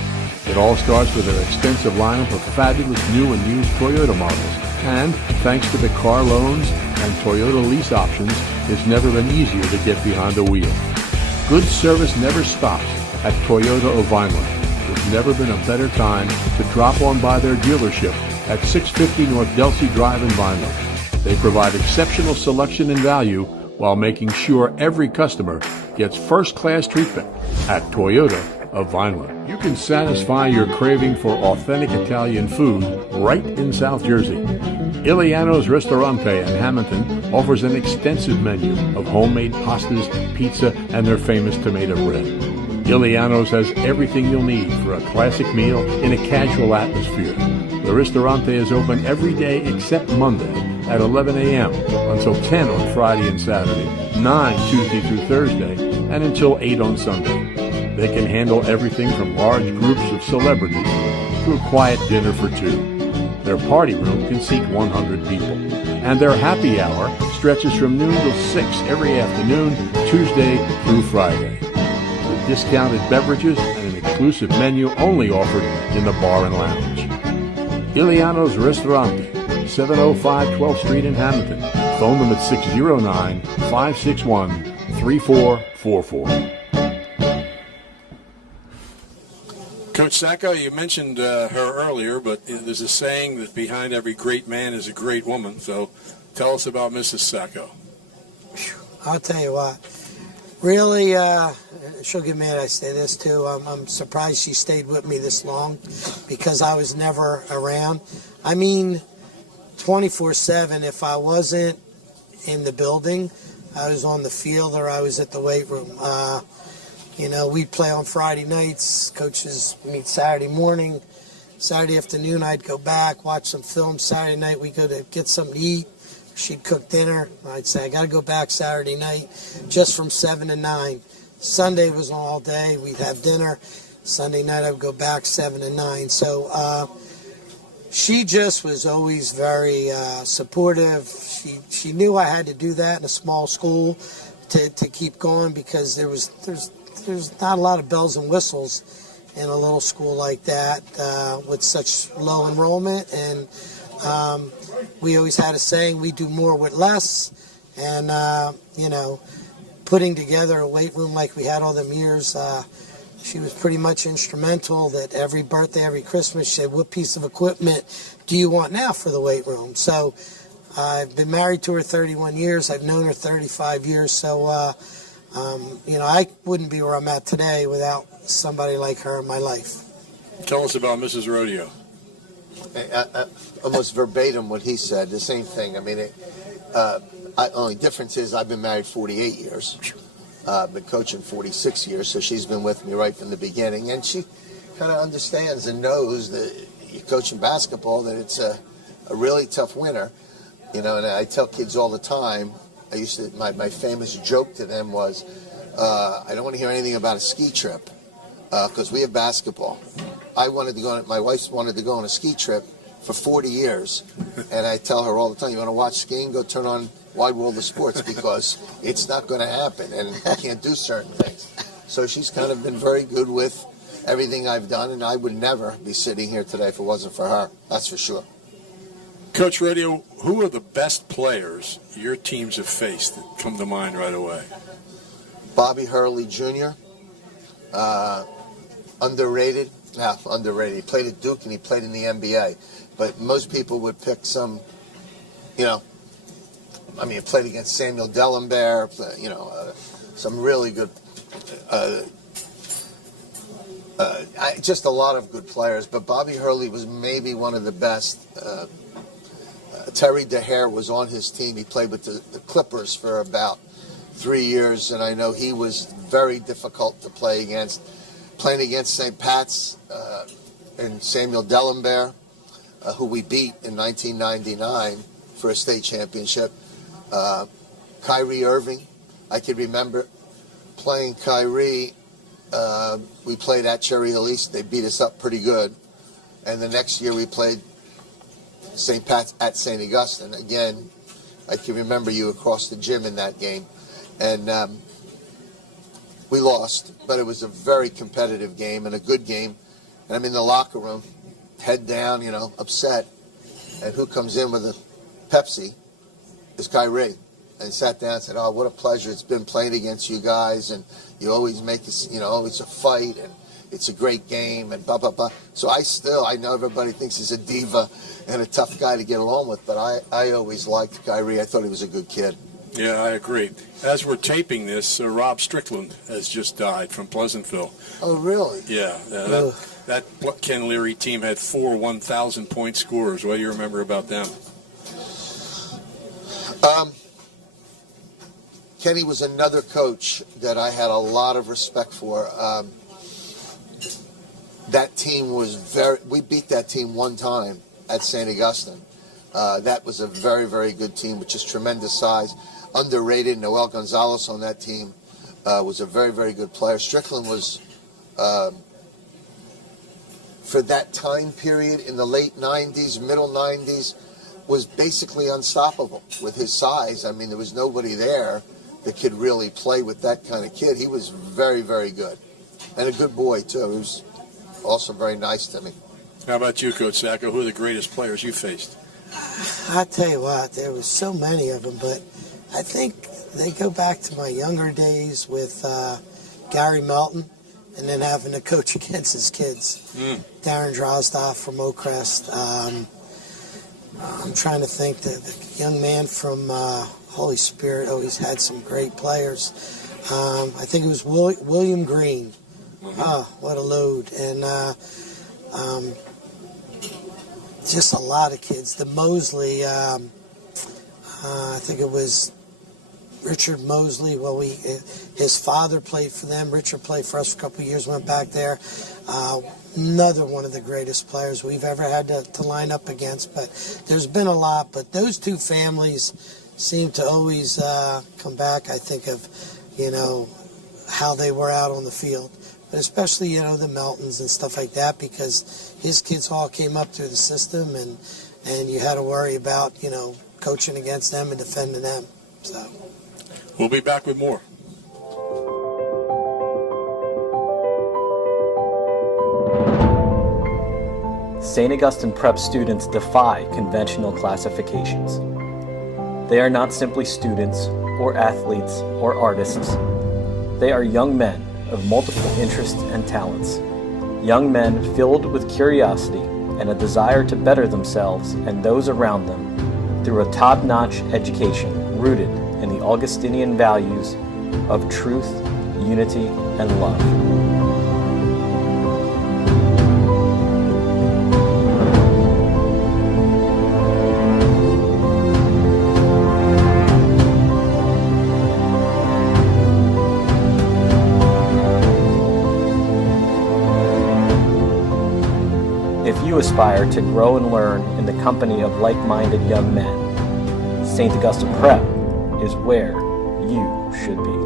It all starts with their extensive lineup of fabulous new and used Toyota models, and thanks to the car loans and Toyota lease options, it's never been easier to get behind the wheel. Good service never stops at Toyota of Vineland. There's never been a better time to drop on by their dealership at 650 North Delsey Drive in Vineland. They provide exceptional selection and value while making sure every customer gets first-class treatment at Toyota of Vineland. You can satisfy your craving for authentic Italian food right in South Jersey. Illiano's Ristorante in Hammonton offers an extensive menu of homemade pastas, pizza, and their famous tomato bread. Illiano's has everything you'll need for a classic meal in a casual atmosphere. The Ristorante is open every day except Monday at 11 a.m. until 10 on Friday and Saturday, 9 Tuesday through Thursday, and until 8 on Sunday. They can handle everything from large groups of celebrities to a quiet dinner for two. Their party room can seat 100 people. And their happy hour stretches from noon till 6 every afternoon, Tuesday through Friday. With discounted beverages and an exclusive menu only offered in the bar and lounge. Illiano's Ristorante, 705 12th Street in Hammonton. Phone them at 609-561-3444. Coach Sacco, you mentioned her earlier, but there's a saying that behind every great man is a great woman. So tell us about Mrs. Sacco. I'll tell you what. Really, she'll get mad I say this too. I'm surprised she stayed with me this long because I was never around. I mean, 24/7. If I wasn't in the building, I was on the field or I was at the weight room. We'd play on Friday nights. Coaches meet Saturday morning. Saturday afternoon, I'd go back, watch some film. Saturday night, we'd go to get something to eat. She'd cook dinner. I'd say, I got to go back Saturday night just from 7 to 9. Sunday was all day. We'd have dinner. Sunday night, I would go back 7 to 9. So she just was always very supportive. She knew I had to do that in a small school to keep going because there's not a lot of bells and whistles in a little school like that with such low enrollment. And we always had a saying, we do more with less. And, putting together a weight room like we had all them years, she was pretty much instrumental that every birthday, every Christmas, she said, what piece of equipment do you want now for the weight room? So I've been married to her 31 years. I've known her 35 years. So, I wouldn't be where I'm at today without somebody like her in my life. Tell us about Mrs. Rodio. Almost verbatim what he said, the same thing. I mean, only difference is I've been married 48 years. Been coaching 46 years, so she's been with me right from the beginning. And she kind of understands and knows that you're coaching basketball, that it's a really tough winter. And I tell kids all the time, my famous joke to them was, I don't want to hear anything about a ski trip because we have basketball. My wife wanted to go on a ski trip for 40 years, and I tell her all the time, you want to watch skiing, go turn on Wide World of Sports, because it's not going to happen, and you can't do certain things. So she's kind of been very good with everything I've done, and I would never be sitting here today if it wasn't for her. That's for sure. Coach Rodio, who are the best players your teams have faced that come to mind right away? Bobby Hurley Jr., underrated. Underrated. He played at Duke and he played in the NBA. But most people would pick some, he played against Samuel Dellenberg, some really good, just a lot of good players. But Bobby Hurley was maybe one of the best. Terry DeHare was on his team. He played with the Clippers for about 3 years, and I know he was very difficult to play against. Playing against St. Pat's and Samuel Dellenberg, who we beat in 1999 for a state championship. Kyrie Irving, I could remember playing Kyrie. We played at Cherry Hill East. They beat us up pretty good. And the next year we played St. Pat's at St. Augustine. Again, I can remember you across the gym in that game. And we lost, but it was a very competitive game and a good game. And I'm in the locker room, head down, upset. And who comes in with a Pepsi is Kyrie. And sat down and said, oh, what a pleasure it's been playing against you guys. And you always make this, always a fight. And it's a great game and blah, blah, blah. So I know everybody thinks he's a diva and a tough guy to get along with. But I always liked Kyrie. I thought he was a good kid. Yeah, I agree. As we're taping this, Rob Strickland has just died from Pleasantville. Oh, really? Yeah. That Ken Leary team had 4 1,000-point scorers. What do you remember about them? Kenny was another coach that I had a lot of respect for. That team was we beat that team one time at St. Augustine. That was a very, very good team with just tremendous size. Underrated. Noel Gonzalez on that team was a very, very good player. Strickland was, for that time period in the late 90s, middle 90s, was basically unstoppable with his size. I mean, there was nobody there that could really play with that kind of kid. He was very, very good. And a good boy, too. He was also very nice to me. How about you, Coach Sacco? Who are the greatest players you faced? I tell you what, there was so many of them, but I think they go back to my younger days with Gary Melton, and then having to coach against his kids. Darren Drozdoff from Oakcrest. I'm trying to think, the young man from Holy Spirit always had some great players. I think it was William Green. Oh, what a load. And just a lot of kids. The Mosley, I think it was Richard Mosley. Well, his father played for them. Richard played for us for a couple of years, went back there. Another one of the greatest players we've ever had to line up against. But there's been a lot. But those two families seem to always come back. I think of, how they were out on the field. But especially, the Meltons and stuff like that, because his kids all came up through the system, and you had to worry about, coaching against them and defending them. So we'll be back with more. St. Augustine Prep students defy conventional classifications. They are not simply students or athletes or artists. They are young men of multiple interests and talents. Young men filled with curiosity and a desire to better themselves and those around them through a top-notch education rooted in the Augustinian values of truth, unity, and love. If you aspire to grow and learn in the company of like-minded young men, St. Augustine Prep is where you should be.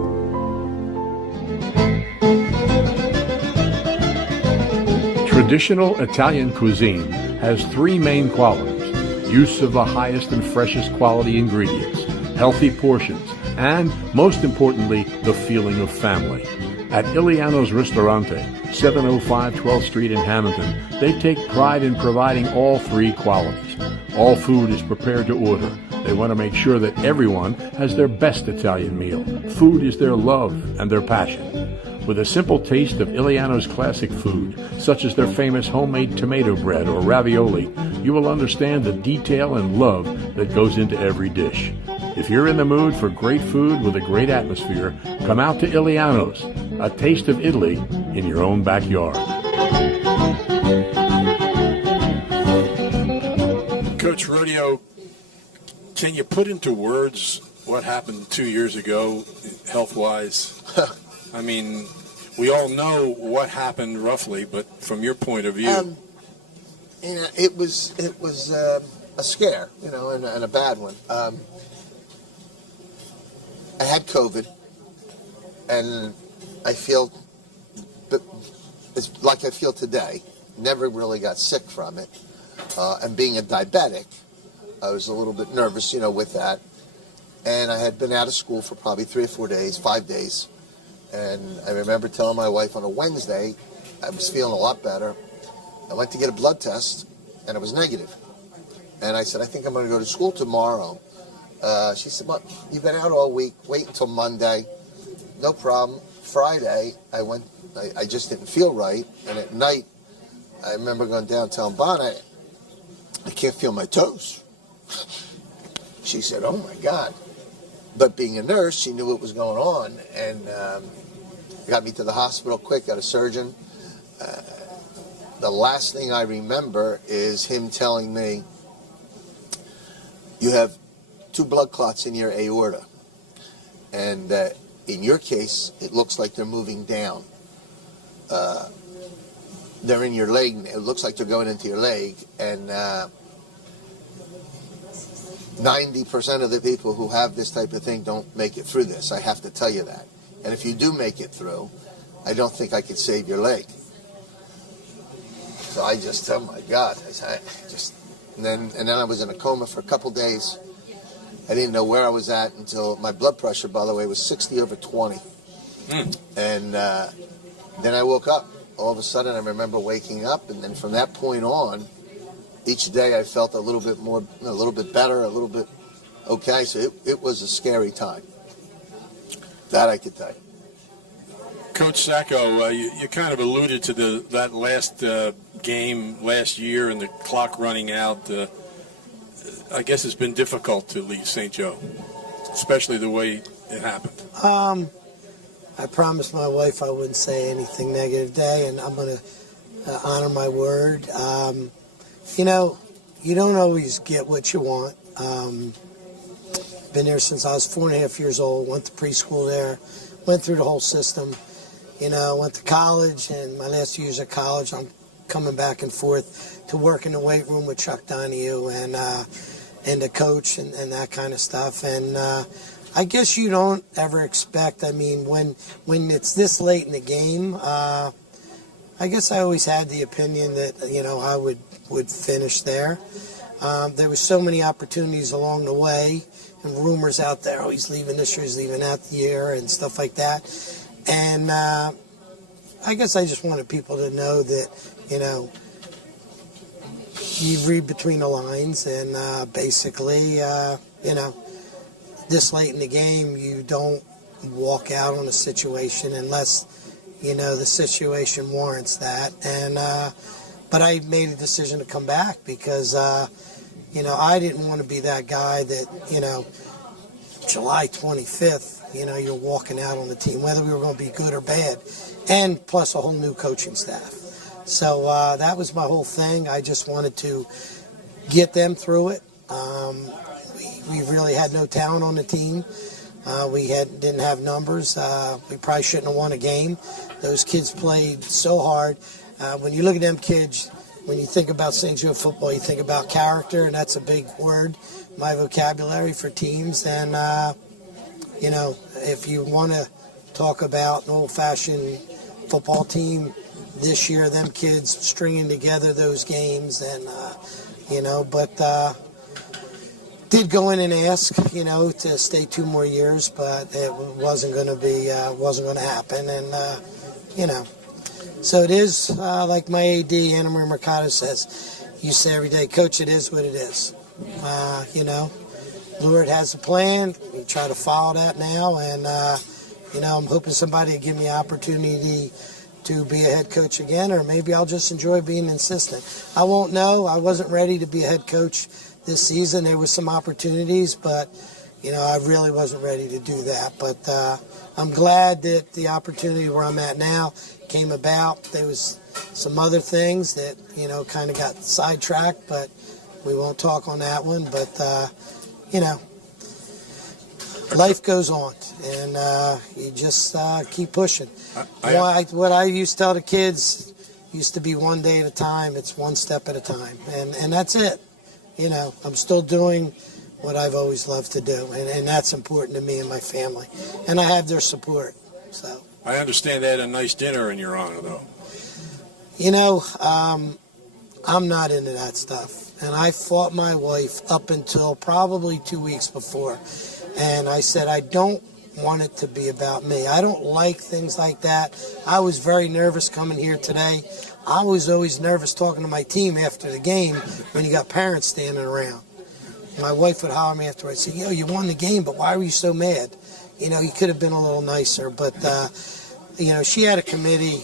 Traditional Italian cuisine has three main qualities: use of the highest and freshest quality ingredients, healthy portions, and, most importantly, the feeling of family. At Illiano's Ristorante, 705 12th Street in Hammonton, they take pride in providing all three qualities. All food is prepared to order. They want to make sure that everyone has their best Italian meal. Food is their love and their passion. With a simple taste of Illiano's classic food, such as their famous homemade tomato bread or ravioli, you will understand the detail and love that goes into every dish. If you're in the mood for great food with a great atmosphere, come out to Illiano's, a taste of Italy in your own backyard. Coach Rodio, can you put into words what happened 2 years ago, health-wise? I mean, we all know what happened roughly, but from your point of view, It was a scare, and a bad one. I had COVID, and I feel it's like I feel today. Never really got sick from it, and being a diabetic, I was a little bit nervous, with that. And I had been out of school for probably 3 or 4 days, 5 days. And I remember telling my wife on a Wednesday, I was feeling a lot better. I went to get a blood test, and it was negative. And I said, I think I'm going to go to school tomorrow. She said, well, you've been out all week. Wait until Monday. No problem. Friday, I just didn't feel right. And at night, I remember going downtown Bonn. I can't feel my toes. She said, oh, my God. But being a nurse, she knew what was going on, and got me to the hospital quick, got a surgeon. The last thing I remember is him telling me, you have 2 blood clots in your aorta, and in your case, it looks like they're moving down. They're in your leg. It looks like they're going into your leg, and 90% of the people who have this type of thing don't make it through this. I have to tell you that. And if you do make it through, I don't think I could save your leg. So I just, oh my God, and then I was in a coma for a couple days. I didn't know where I was at until my blood pressure, by the way, was 60/20. And then I woke up. All of a sudden, I remember waking up, and then from that point on, each day I felt a little bit more, a little bit better, a little bit okay. So it was a scary time. That I could tell you. Coach Sacco, you kind of alluded to that last game last year and the clock running out. I guess it's been difficult to leave St. Joe, especially the way it happened. I promised my wife I wouldn't say anything negative today, and I'm going to honor my word. You don't always get what you want. Been there since I was 4.5 years old, went to preschool there, went through the whole system. Went to college, and my last 2 years of college, I'm coming back and forth to work in the weight room with Chuck Donahue and the coach and that kind of stuff. And I guess you don't ever expect, when it's this late in the game, I guess I always had the opinion that, I would finish there. There was so many opportunities along the way and rumors out there, he's leaving this year, he's leaving that year and stuff like that. And I guess I just wanted people to know that, you read between the lines and basically, this late in the game, you don't walk out on a situation unless, the situation warrants that. And but I made a decision to come back because, I didn't want to be that guy that, July 25th, you're walking out on the team, whether we were going to be good or bad, and plus a whole new coaching staff. So that was my whole thing. I just wanted to get them through it. We really had no talent on the team. We didn't have numbers. We probably shouldn't have won a game. Those kids played so hard. When you look at them kids, when you think about St. Joe football, you think about character, and that's a big word, my vocabulary for teams. And, if you want to talk about an old-fashioned football team, this year, them kids stringing together those games, and, but did go in and ask, to stay 2 more years, but it wasn't going to happen. And, so it is, like my AD, Anna Maria Mercado says, you say every day, Coach, it is what it is. Lord has a plan. We try to follow that now. And, I'm hoping somebody will give me an opportunity to be a head coach again, or maybe I'll just enjoy being an assistant. I won't know. I wasn't ready to be a head coach this season. There were some opportunities, but, I really wasn't ready to do that. But I'm glad that the opportunity where I'm at now came about. There was some other things that, kind of got sidetracked, but we won't talk on that one. But, life goes on, and you just keep pushing. What I used to tell the kids used to be one day at a time. It's one step at a time, and that's it. I'm still doing what I've always loved to do, and that's important to me and my family, and I have their support. So I understand they had a nice dinner in your honor, though. I'm not into that stuff, and I fought my wife up until probably 2 weeks before, and I said I don't want it to be about me. I don't like things like that. I was very nervous coming here today. I was always nervous talking to my team after the game when you got parents standing around. My wife would holler at me afterwards and say, you won the game, but why were you so mad? You could have been a little nicer. But, she had a committee.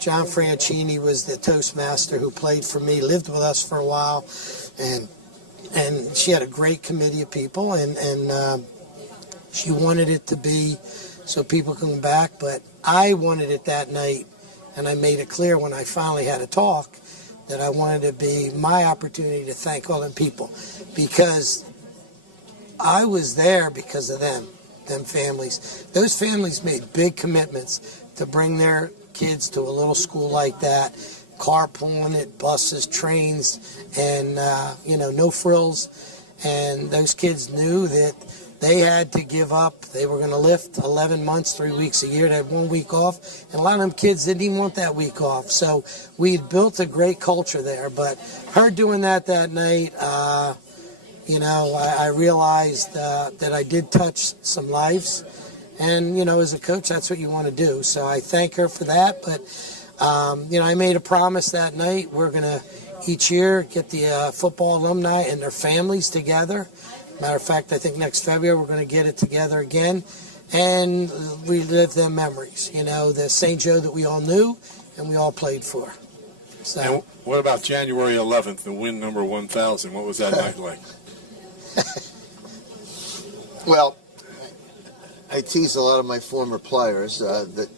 John Franchini was the Toastmaster who played for me, lived with us for a while. And she had a great committee of people. And she wanted it to be so people can come back. But I wanted it that night. And I made it clear when I finally had a talk that I wanted to be my opportunity to thank all them people, because I was there because of them families. Those families made big commitments to bring their kids to a little school like that, carpooling it, buses, trains, and, no frills. And those kids knew that they had to give up. They were going to lift 11 months, 3 weeks a year. They had 1 week off. And a lot of them kids didn't even want that week off. So we built a great culture there. But her doing that night, I realized that I did touch some lives. And, as a coach, that's what you want to do. So I thank her for that. But, I made a promise that night. We're going to each year get the football alumni and their families together. Matter of fact, I think next February we're going to get it together again and relive them memories. The St. Joe that we all knew and we all played for. So. And what about January 11th, the win number 1,000? What was that night like? Well, I tease a lot of my former players that,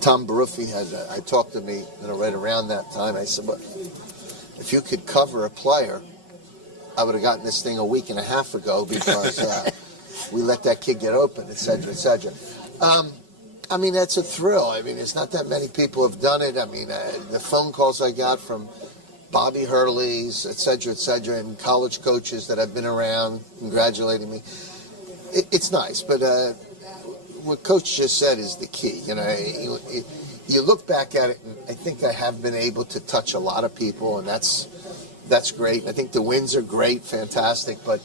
Tom Baruffi I talked to me, right around that time. I said, well, if you could cover a player, I would have gotten this thing a week and a half ago because we let that kid get open, et cetera, et cetera. That's a thrill. It's not that many people have done it. The phone calls I got from Bobby Hurley's, et cetera, and college coaches that have been around congratulating me. It's nice, but what Coach just said is the key. You look back at it, and I think I have been able to touch a lot of people, and that's great. I think the wins are great, fantastic, but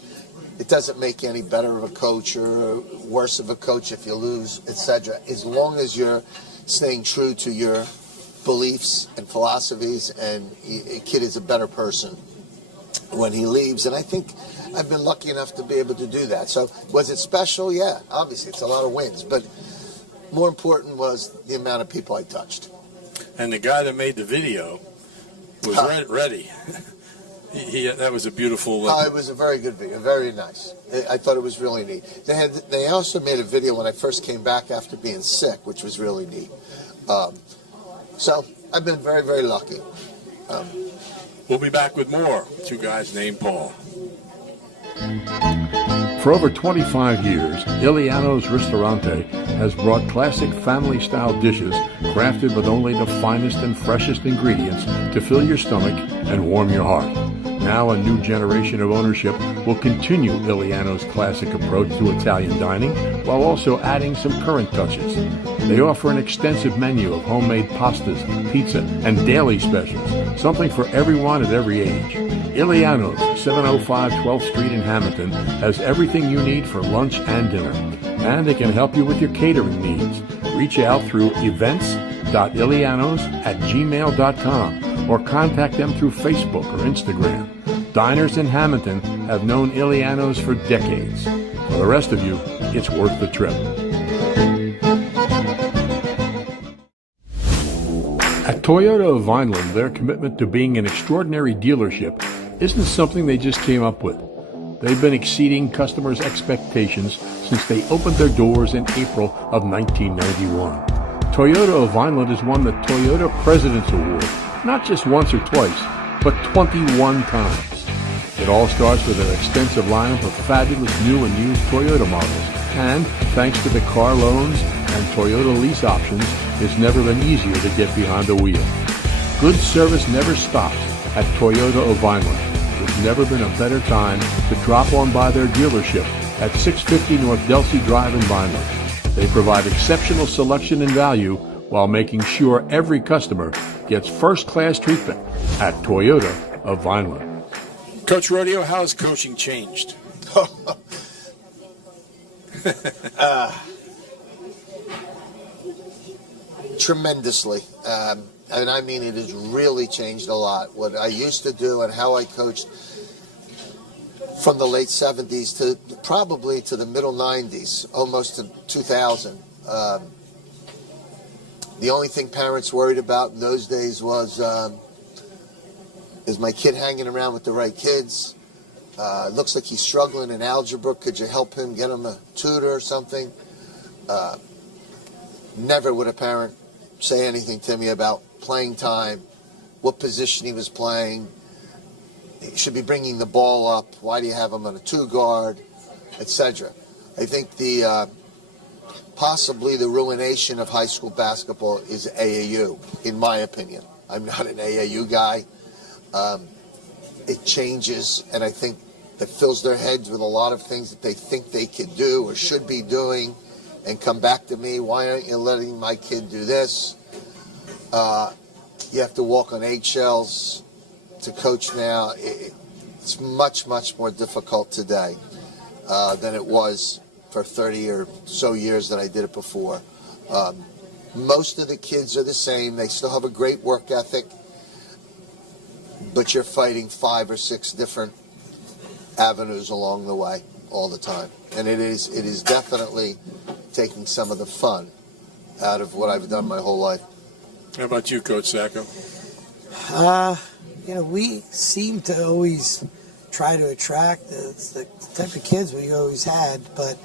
it doesn't make you any better of a coach or worse of a coach if you lose, etc. As long as you're staying true to your beliefs and philosophies, and a kid is a better person when he leaves. And I think I've been lucky enough to be able to do that. So was it special? Yeah, obviously it's a lot of wins, but more important was the amount of people I touched. And the guy that made the video was ready. That was a beautiful. It was a very good video, very nice. I thought it was really neat. They also made a video when I first came back after being sick, which was really neat. So I've been very, very lucky. We'll be back with more Two Guys Named Paul. For over 25 years, Illiano's Ristorante has brought classic family-style dishes crafted with only the finest and freshest ingredients to fill your stomach and warm your heart. Now a new generation of ownership will continue Illiano's classic approach to Italian dining while also adding some current touches. They offer an extensive menu of homemade pastas, pizza, and daily specials, something for everyone at every age. Illiano's, 705 12th Street in Hammonton, has everything you need for lunch and dinner. And they can help you with your catering needs. Reach out through events.illianos@gmail.com or contact them through Facebook or Instagram. Diners in Hammonton have known Illiano's for decades. For the rest of you, it's worth the trip. At Toyota of Vineland, their commitment to being an extraordinary dealership isn't something they just came up with. They've been exceeding customers' expectations since they opened their doors in April of 1991. Toyota of Vineland has won the Toyota President's Award not just once or twice, but 21 times. It all starts with an extensive lineup of fabulous new and used Toyota models. And thanks to the car loans and Toyota lease options, it's never been easier to get behind the wheel. Good service never stops at Toyota of Vineland. There's never been a better time to drop on by their dealership at 650 North Delsey Drive in Vineland. They provide exceptional selection and value while making sure every customer gets first-class treatment at Toyota of Vineland. Coach Rodio, how has coaching changed? Tremendously. And I mean, it has really changed a lot. What I used to do and how I coached from the late 70s to probably to the middle 90s, almost to 2000. The only thing parents worried about in those days was, is my kid hanging around with the right kids? Looks like he's struggling in algebra. Could you help him, get him a tutor or something? Never would a parent say anything to me about playing time, what position he was playing. He should be bringing the ball up. Why do you have him on a two-guard, etc. I think possibly the ruination of high school basketball is AAU, in my opinion. I'm not an AAU guy. It changes, and I think that fills their heads with a lot of things that they think they could do or should be doing, and come back to me, why aren't you letting my kid do this? You have to walk on eggshells to coach now. It's much, much more difficult today than it was for 30 or so years that I did it before. Most of the kids are the same. They still have a great work ethic, but you're fighting 5 or 6 different avenues along the way all the time. And it is definitely taking some of the fun out of what I've done my whole life. How about you, Coach Sacco? We seem to always try to attract the type of kids we always had, but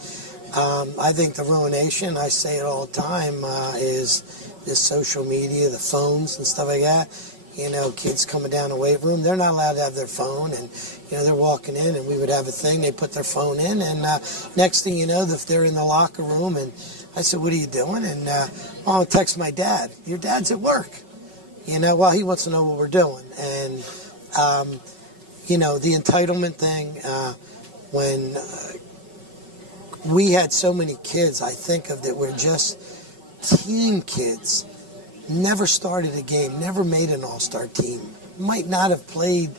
I think the ruination, I say it all the time, is this social media, the phones and stuff like that. Kids coming down the weight room, they're not allowed to have their phone, and they're walking in, and we would have a thing, they put their phone in, and next thing you know, if they're in the locker room, and I said, what are you doing? And I'll text my dad. Your dad's at work. Well, he wants to know what we're doing. And, the entitlement thing, when we had so many kids, I think of that were just teen kids, never started a game, never made an all-star team, might not have played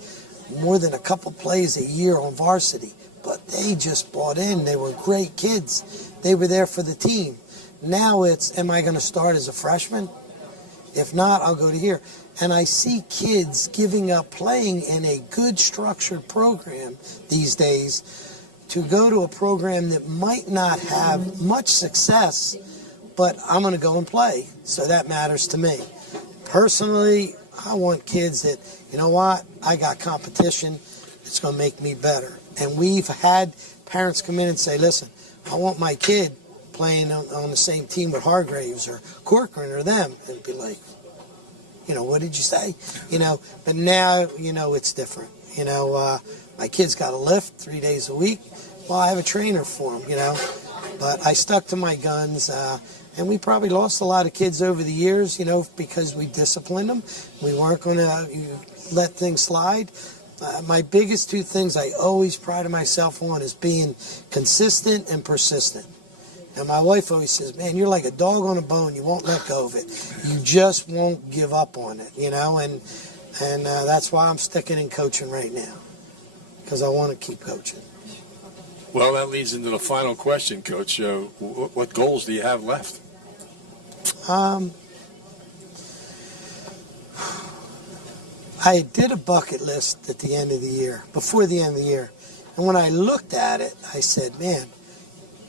more than a couple plays a year on varsity, but they just bought in. They were great kids. They were there for the team. Now it's, am I going to start as a freshman? If not, I'll go to here. And I see kids giving up playing in a good structured program these days to go to a program that might not have much success, but I'm going to go and play. So that matters to me. Personally, I want kids that, you know what, I got competition, it's going to make me better. And we've had parents come in and say, listen, I want my kid playing on the same team with Hargraves or Corcoran or them. And be like, you know, what did you say? You know, but now, you know, it's different. You know, my kid's got a lift 3 days a week. Well, I have a trainer for him, you know. But I stuck to my guns, and we probably lost a lot of kids over the years, you know, because we disciplined them. We weren't going to let things slide. My biggest two things I always prided myself on is being consistent and persistent. And my wife always says, man, you're like a dog on a bone. You won't let go of it. You just won't give up on it, you know. And that's why I'm sticking in coaching right now, because I want to keep coaching. Well, that leads into the final question, Coach. What goals do you have left? I did a bucket list at the end of the year, before the end of the year. And when I looked at it, I said, man,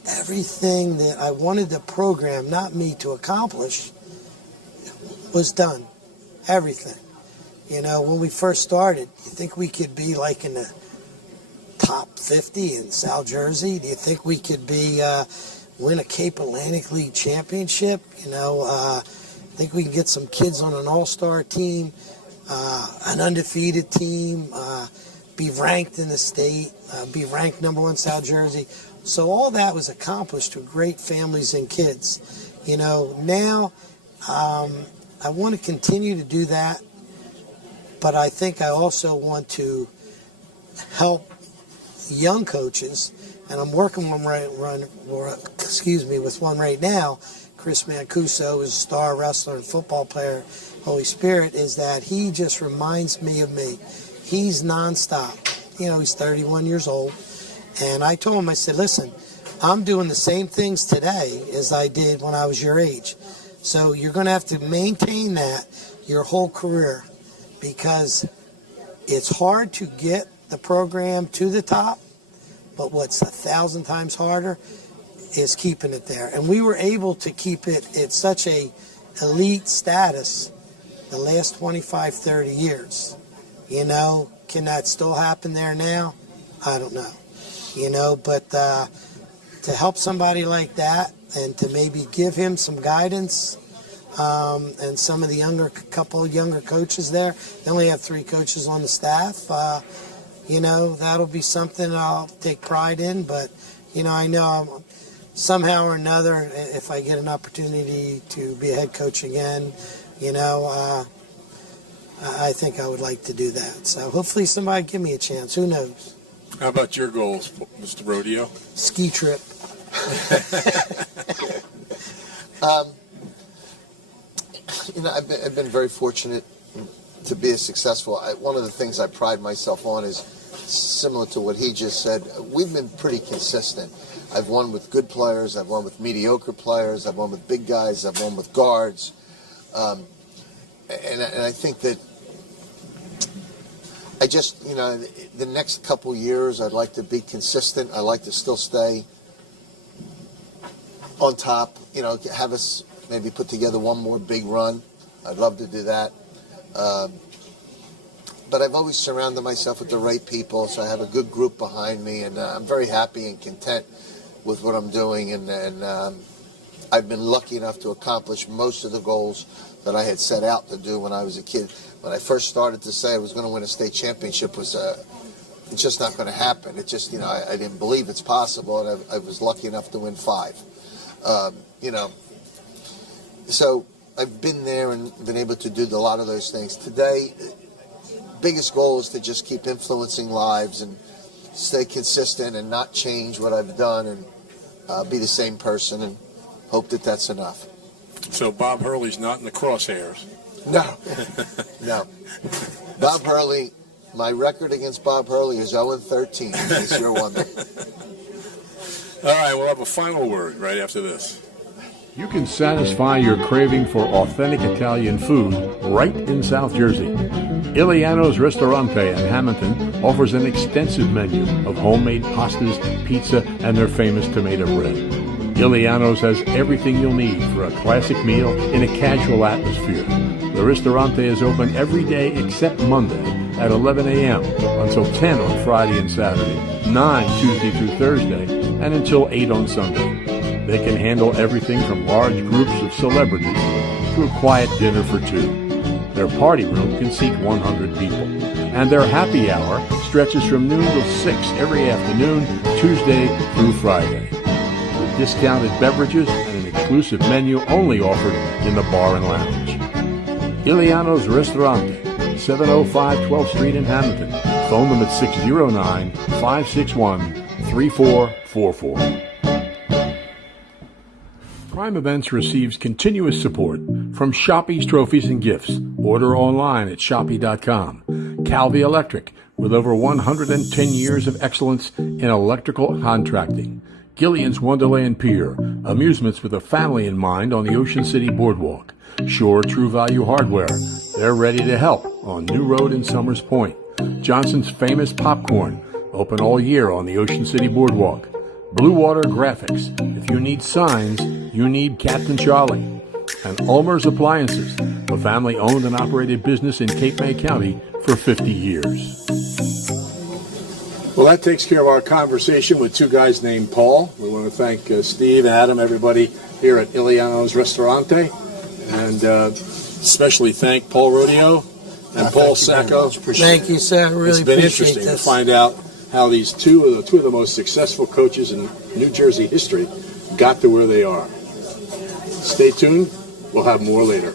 everything that I wanted the program, not me, to accomplish was done. Everything. You know, when we first started, you think we could be like in the top 50 in South Jersey? Do you think we could be win a Cape Atlantic League championship? You know, I think we can get some kids on an all-star team, an undefeated team, be ranked in the state, be ranked #1 South Jersey. So all that was accomplished to great families and kids. You know, now I want to continue to do that, but I think I also want to help young coaches, and I'm working with one right now. Chris Mancuso is a star wrestler and football player. Holy Spirit is that he just reminds me of me. He's nonstop. You know, he's 31 years old. And I told him, I said, listen, I'm doing the same things today as I did when I was your age. So you're going to have to maintain that your whole career, because it's hard to get the program to the top, but what's 1,000 times harder is keeping it there. And we were able to keep it at such a elite status the last 25, 30 years. You know, can that still happen there now? I don't know. You know, but to help somebody like that and to maybe give him some guidance, and some of the couple younger coaches there, they only have 3 coaches on the staff, you know, that'll be something I'll take pride in. But, you know, I know somehow or another, if I get an opportunity to be a head coach again, you know, I think I would like to do that. So hopefully somebody give me a chance. Who knows? How about your goals, Mr. Rodio? Ski trip. You know, I've been very fortunate to be as successful. One of the things I pride myself on is similar to what he just said. We've been pretty consistent. I've won with good players. I've won with mediocre players. I've won with big guys. I've won with guards. And I think that I just, you know, the next couple years I'd like to be consistent. I'd like to still stay on top, you know, have us maybe put together one more big run. I'd love to do that. But I've always surrounded myself with the right people, so I have a good group behind me, and I'm very happy and content with what I'm doing. And I've been lucky enough to accomplish most of the goals that I had set out to do when I was a kid. When I first started to say I was going to win a state championship, it's just not going to happen. It just, you know, I didn't believe it's possible, and I was lucky enough to win 5. You know, so I've been there and been able to do a lot of those things. Today, biggest goal is to just keep influencing lives and stay consistent and not change what I've done, and be the same person, and hope that that's enough. So Bob Hurley's not in the crosshairs. No. No. Bob Hurley, my record against Bob Hurley is 0-13, in case you're wondering. All right, we'll have a final word right after this. You can satisfy your craving for authentic Italian food right in South Jersey. Illiano's Ristorante in Hammonton offers an extensive menu of homemade pastas, pizza, and their famous tomato bread. Illiano's has everything you'll need for a classic meal in a casual atmosphere. The Ristorante is open every day except Monday at 11 a.m. until 10 on Friday and Saturday, 9 Tuesday through Thursday, and until 8 on Sunday. They can handle everything from large groups of celebrities to a quiet dinner for two. Their party room can seat 100 people. And their happy hour stretches from noon till 6 every afternoon, Tuesday through Friday. With discounted beverages and an exclusive menu only offered in the bar and lounge. Illiano's Ristorante, 705 12th Street in Hammonton. Phone them at 609-561-3444. Prime Events receives continuous support from Shoppy's Trophies and Gifts. Order online at shoppy.com. Calvi Electric, with over 110 years of excellence in electrical contracting. Gillian's Wonderland Pier, amusements with a family in mind on the Ocean City Boardwalk. Shore True Value Hardware, they're ready to help on New Road in Summers Point. Johnson's Famous Popcorn, open all year on the Ocean City Boardwalk. Blue Water Graphics, if you need signs, you need Captain Charlie. And Ulmer's Appliances, a family-owned and operated business in Cape May County for 50 years. Well, that takes care of our conversation with two guys named Paul. We want to thank Steve, Adam, everybody here at Illiano's Ristorante, and especially thank Paul Rodio and Paul Sacco. Thank you, sir. I really it's been appreciate interesting this. to find out how these two of the most successful coaches in New Jersey history got to where they are. Stay tuned. We'll have more later.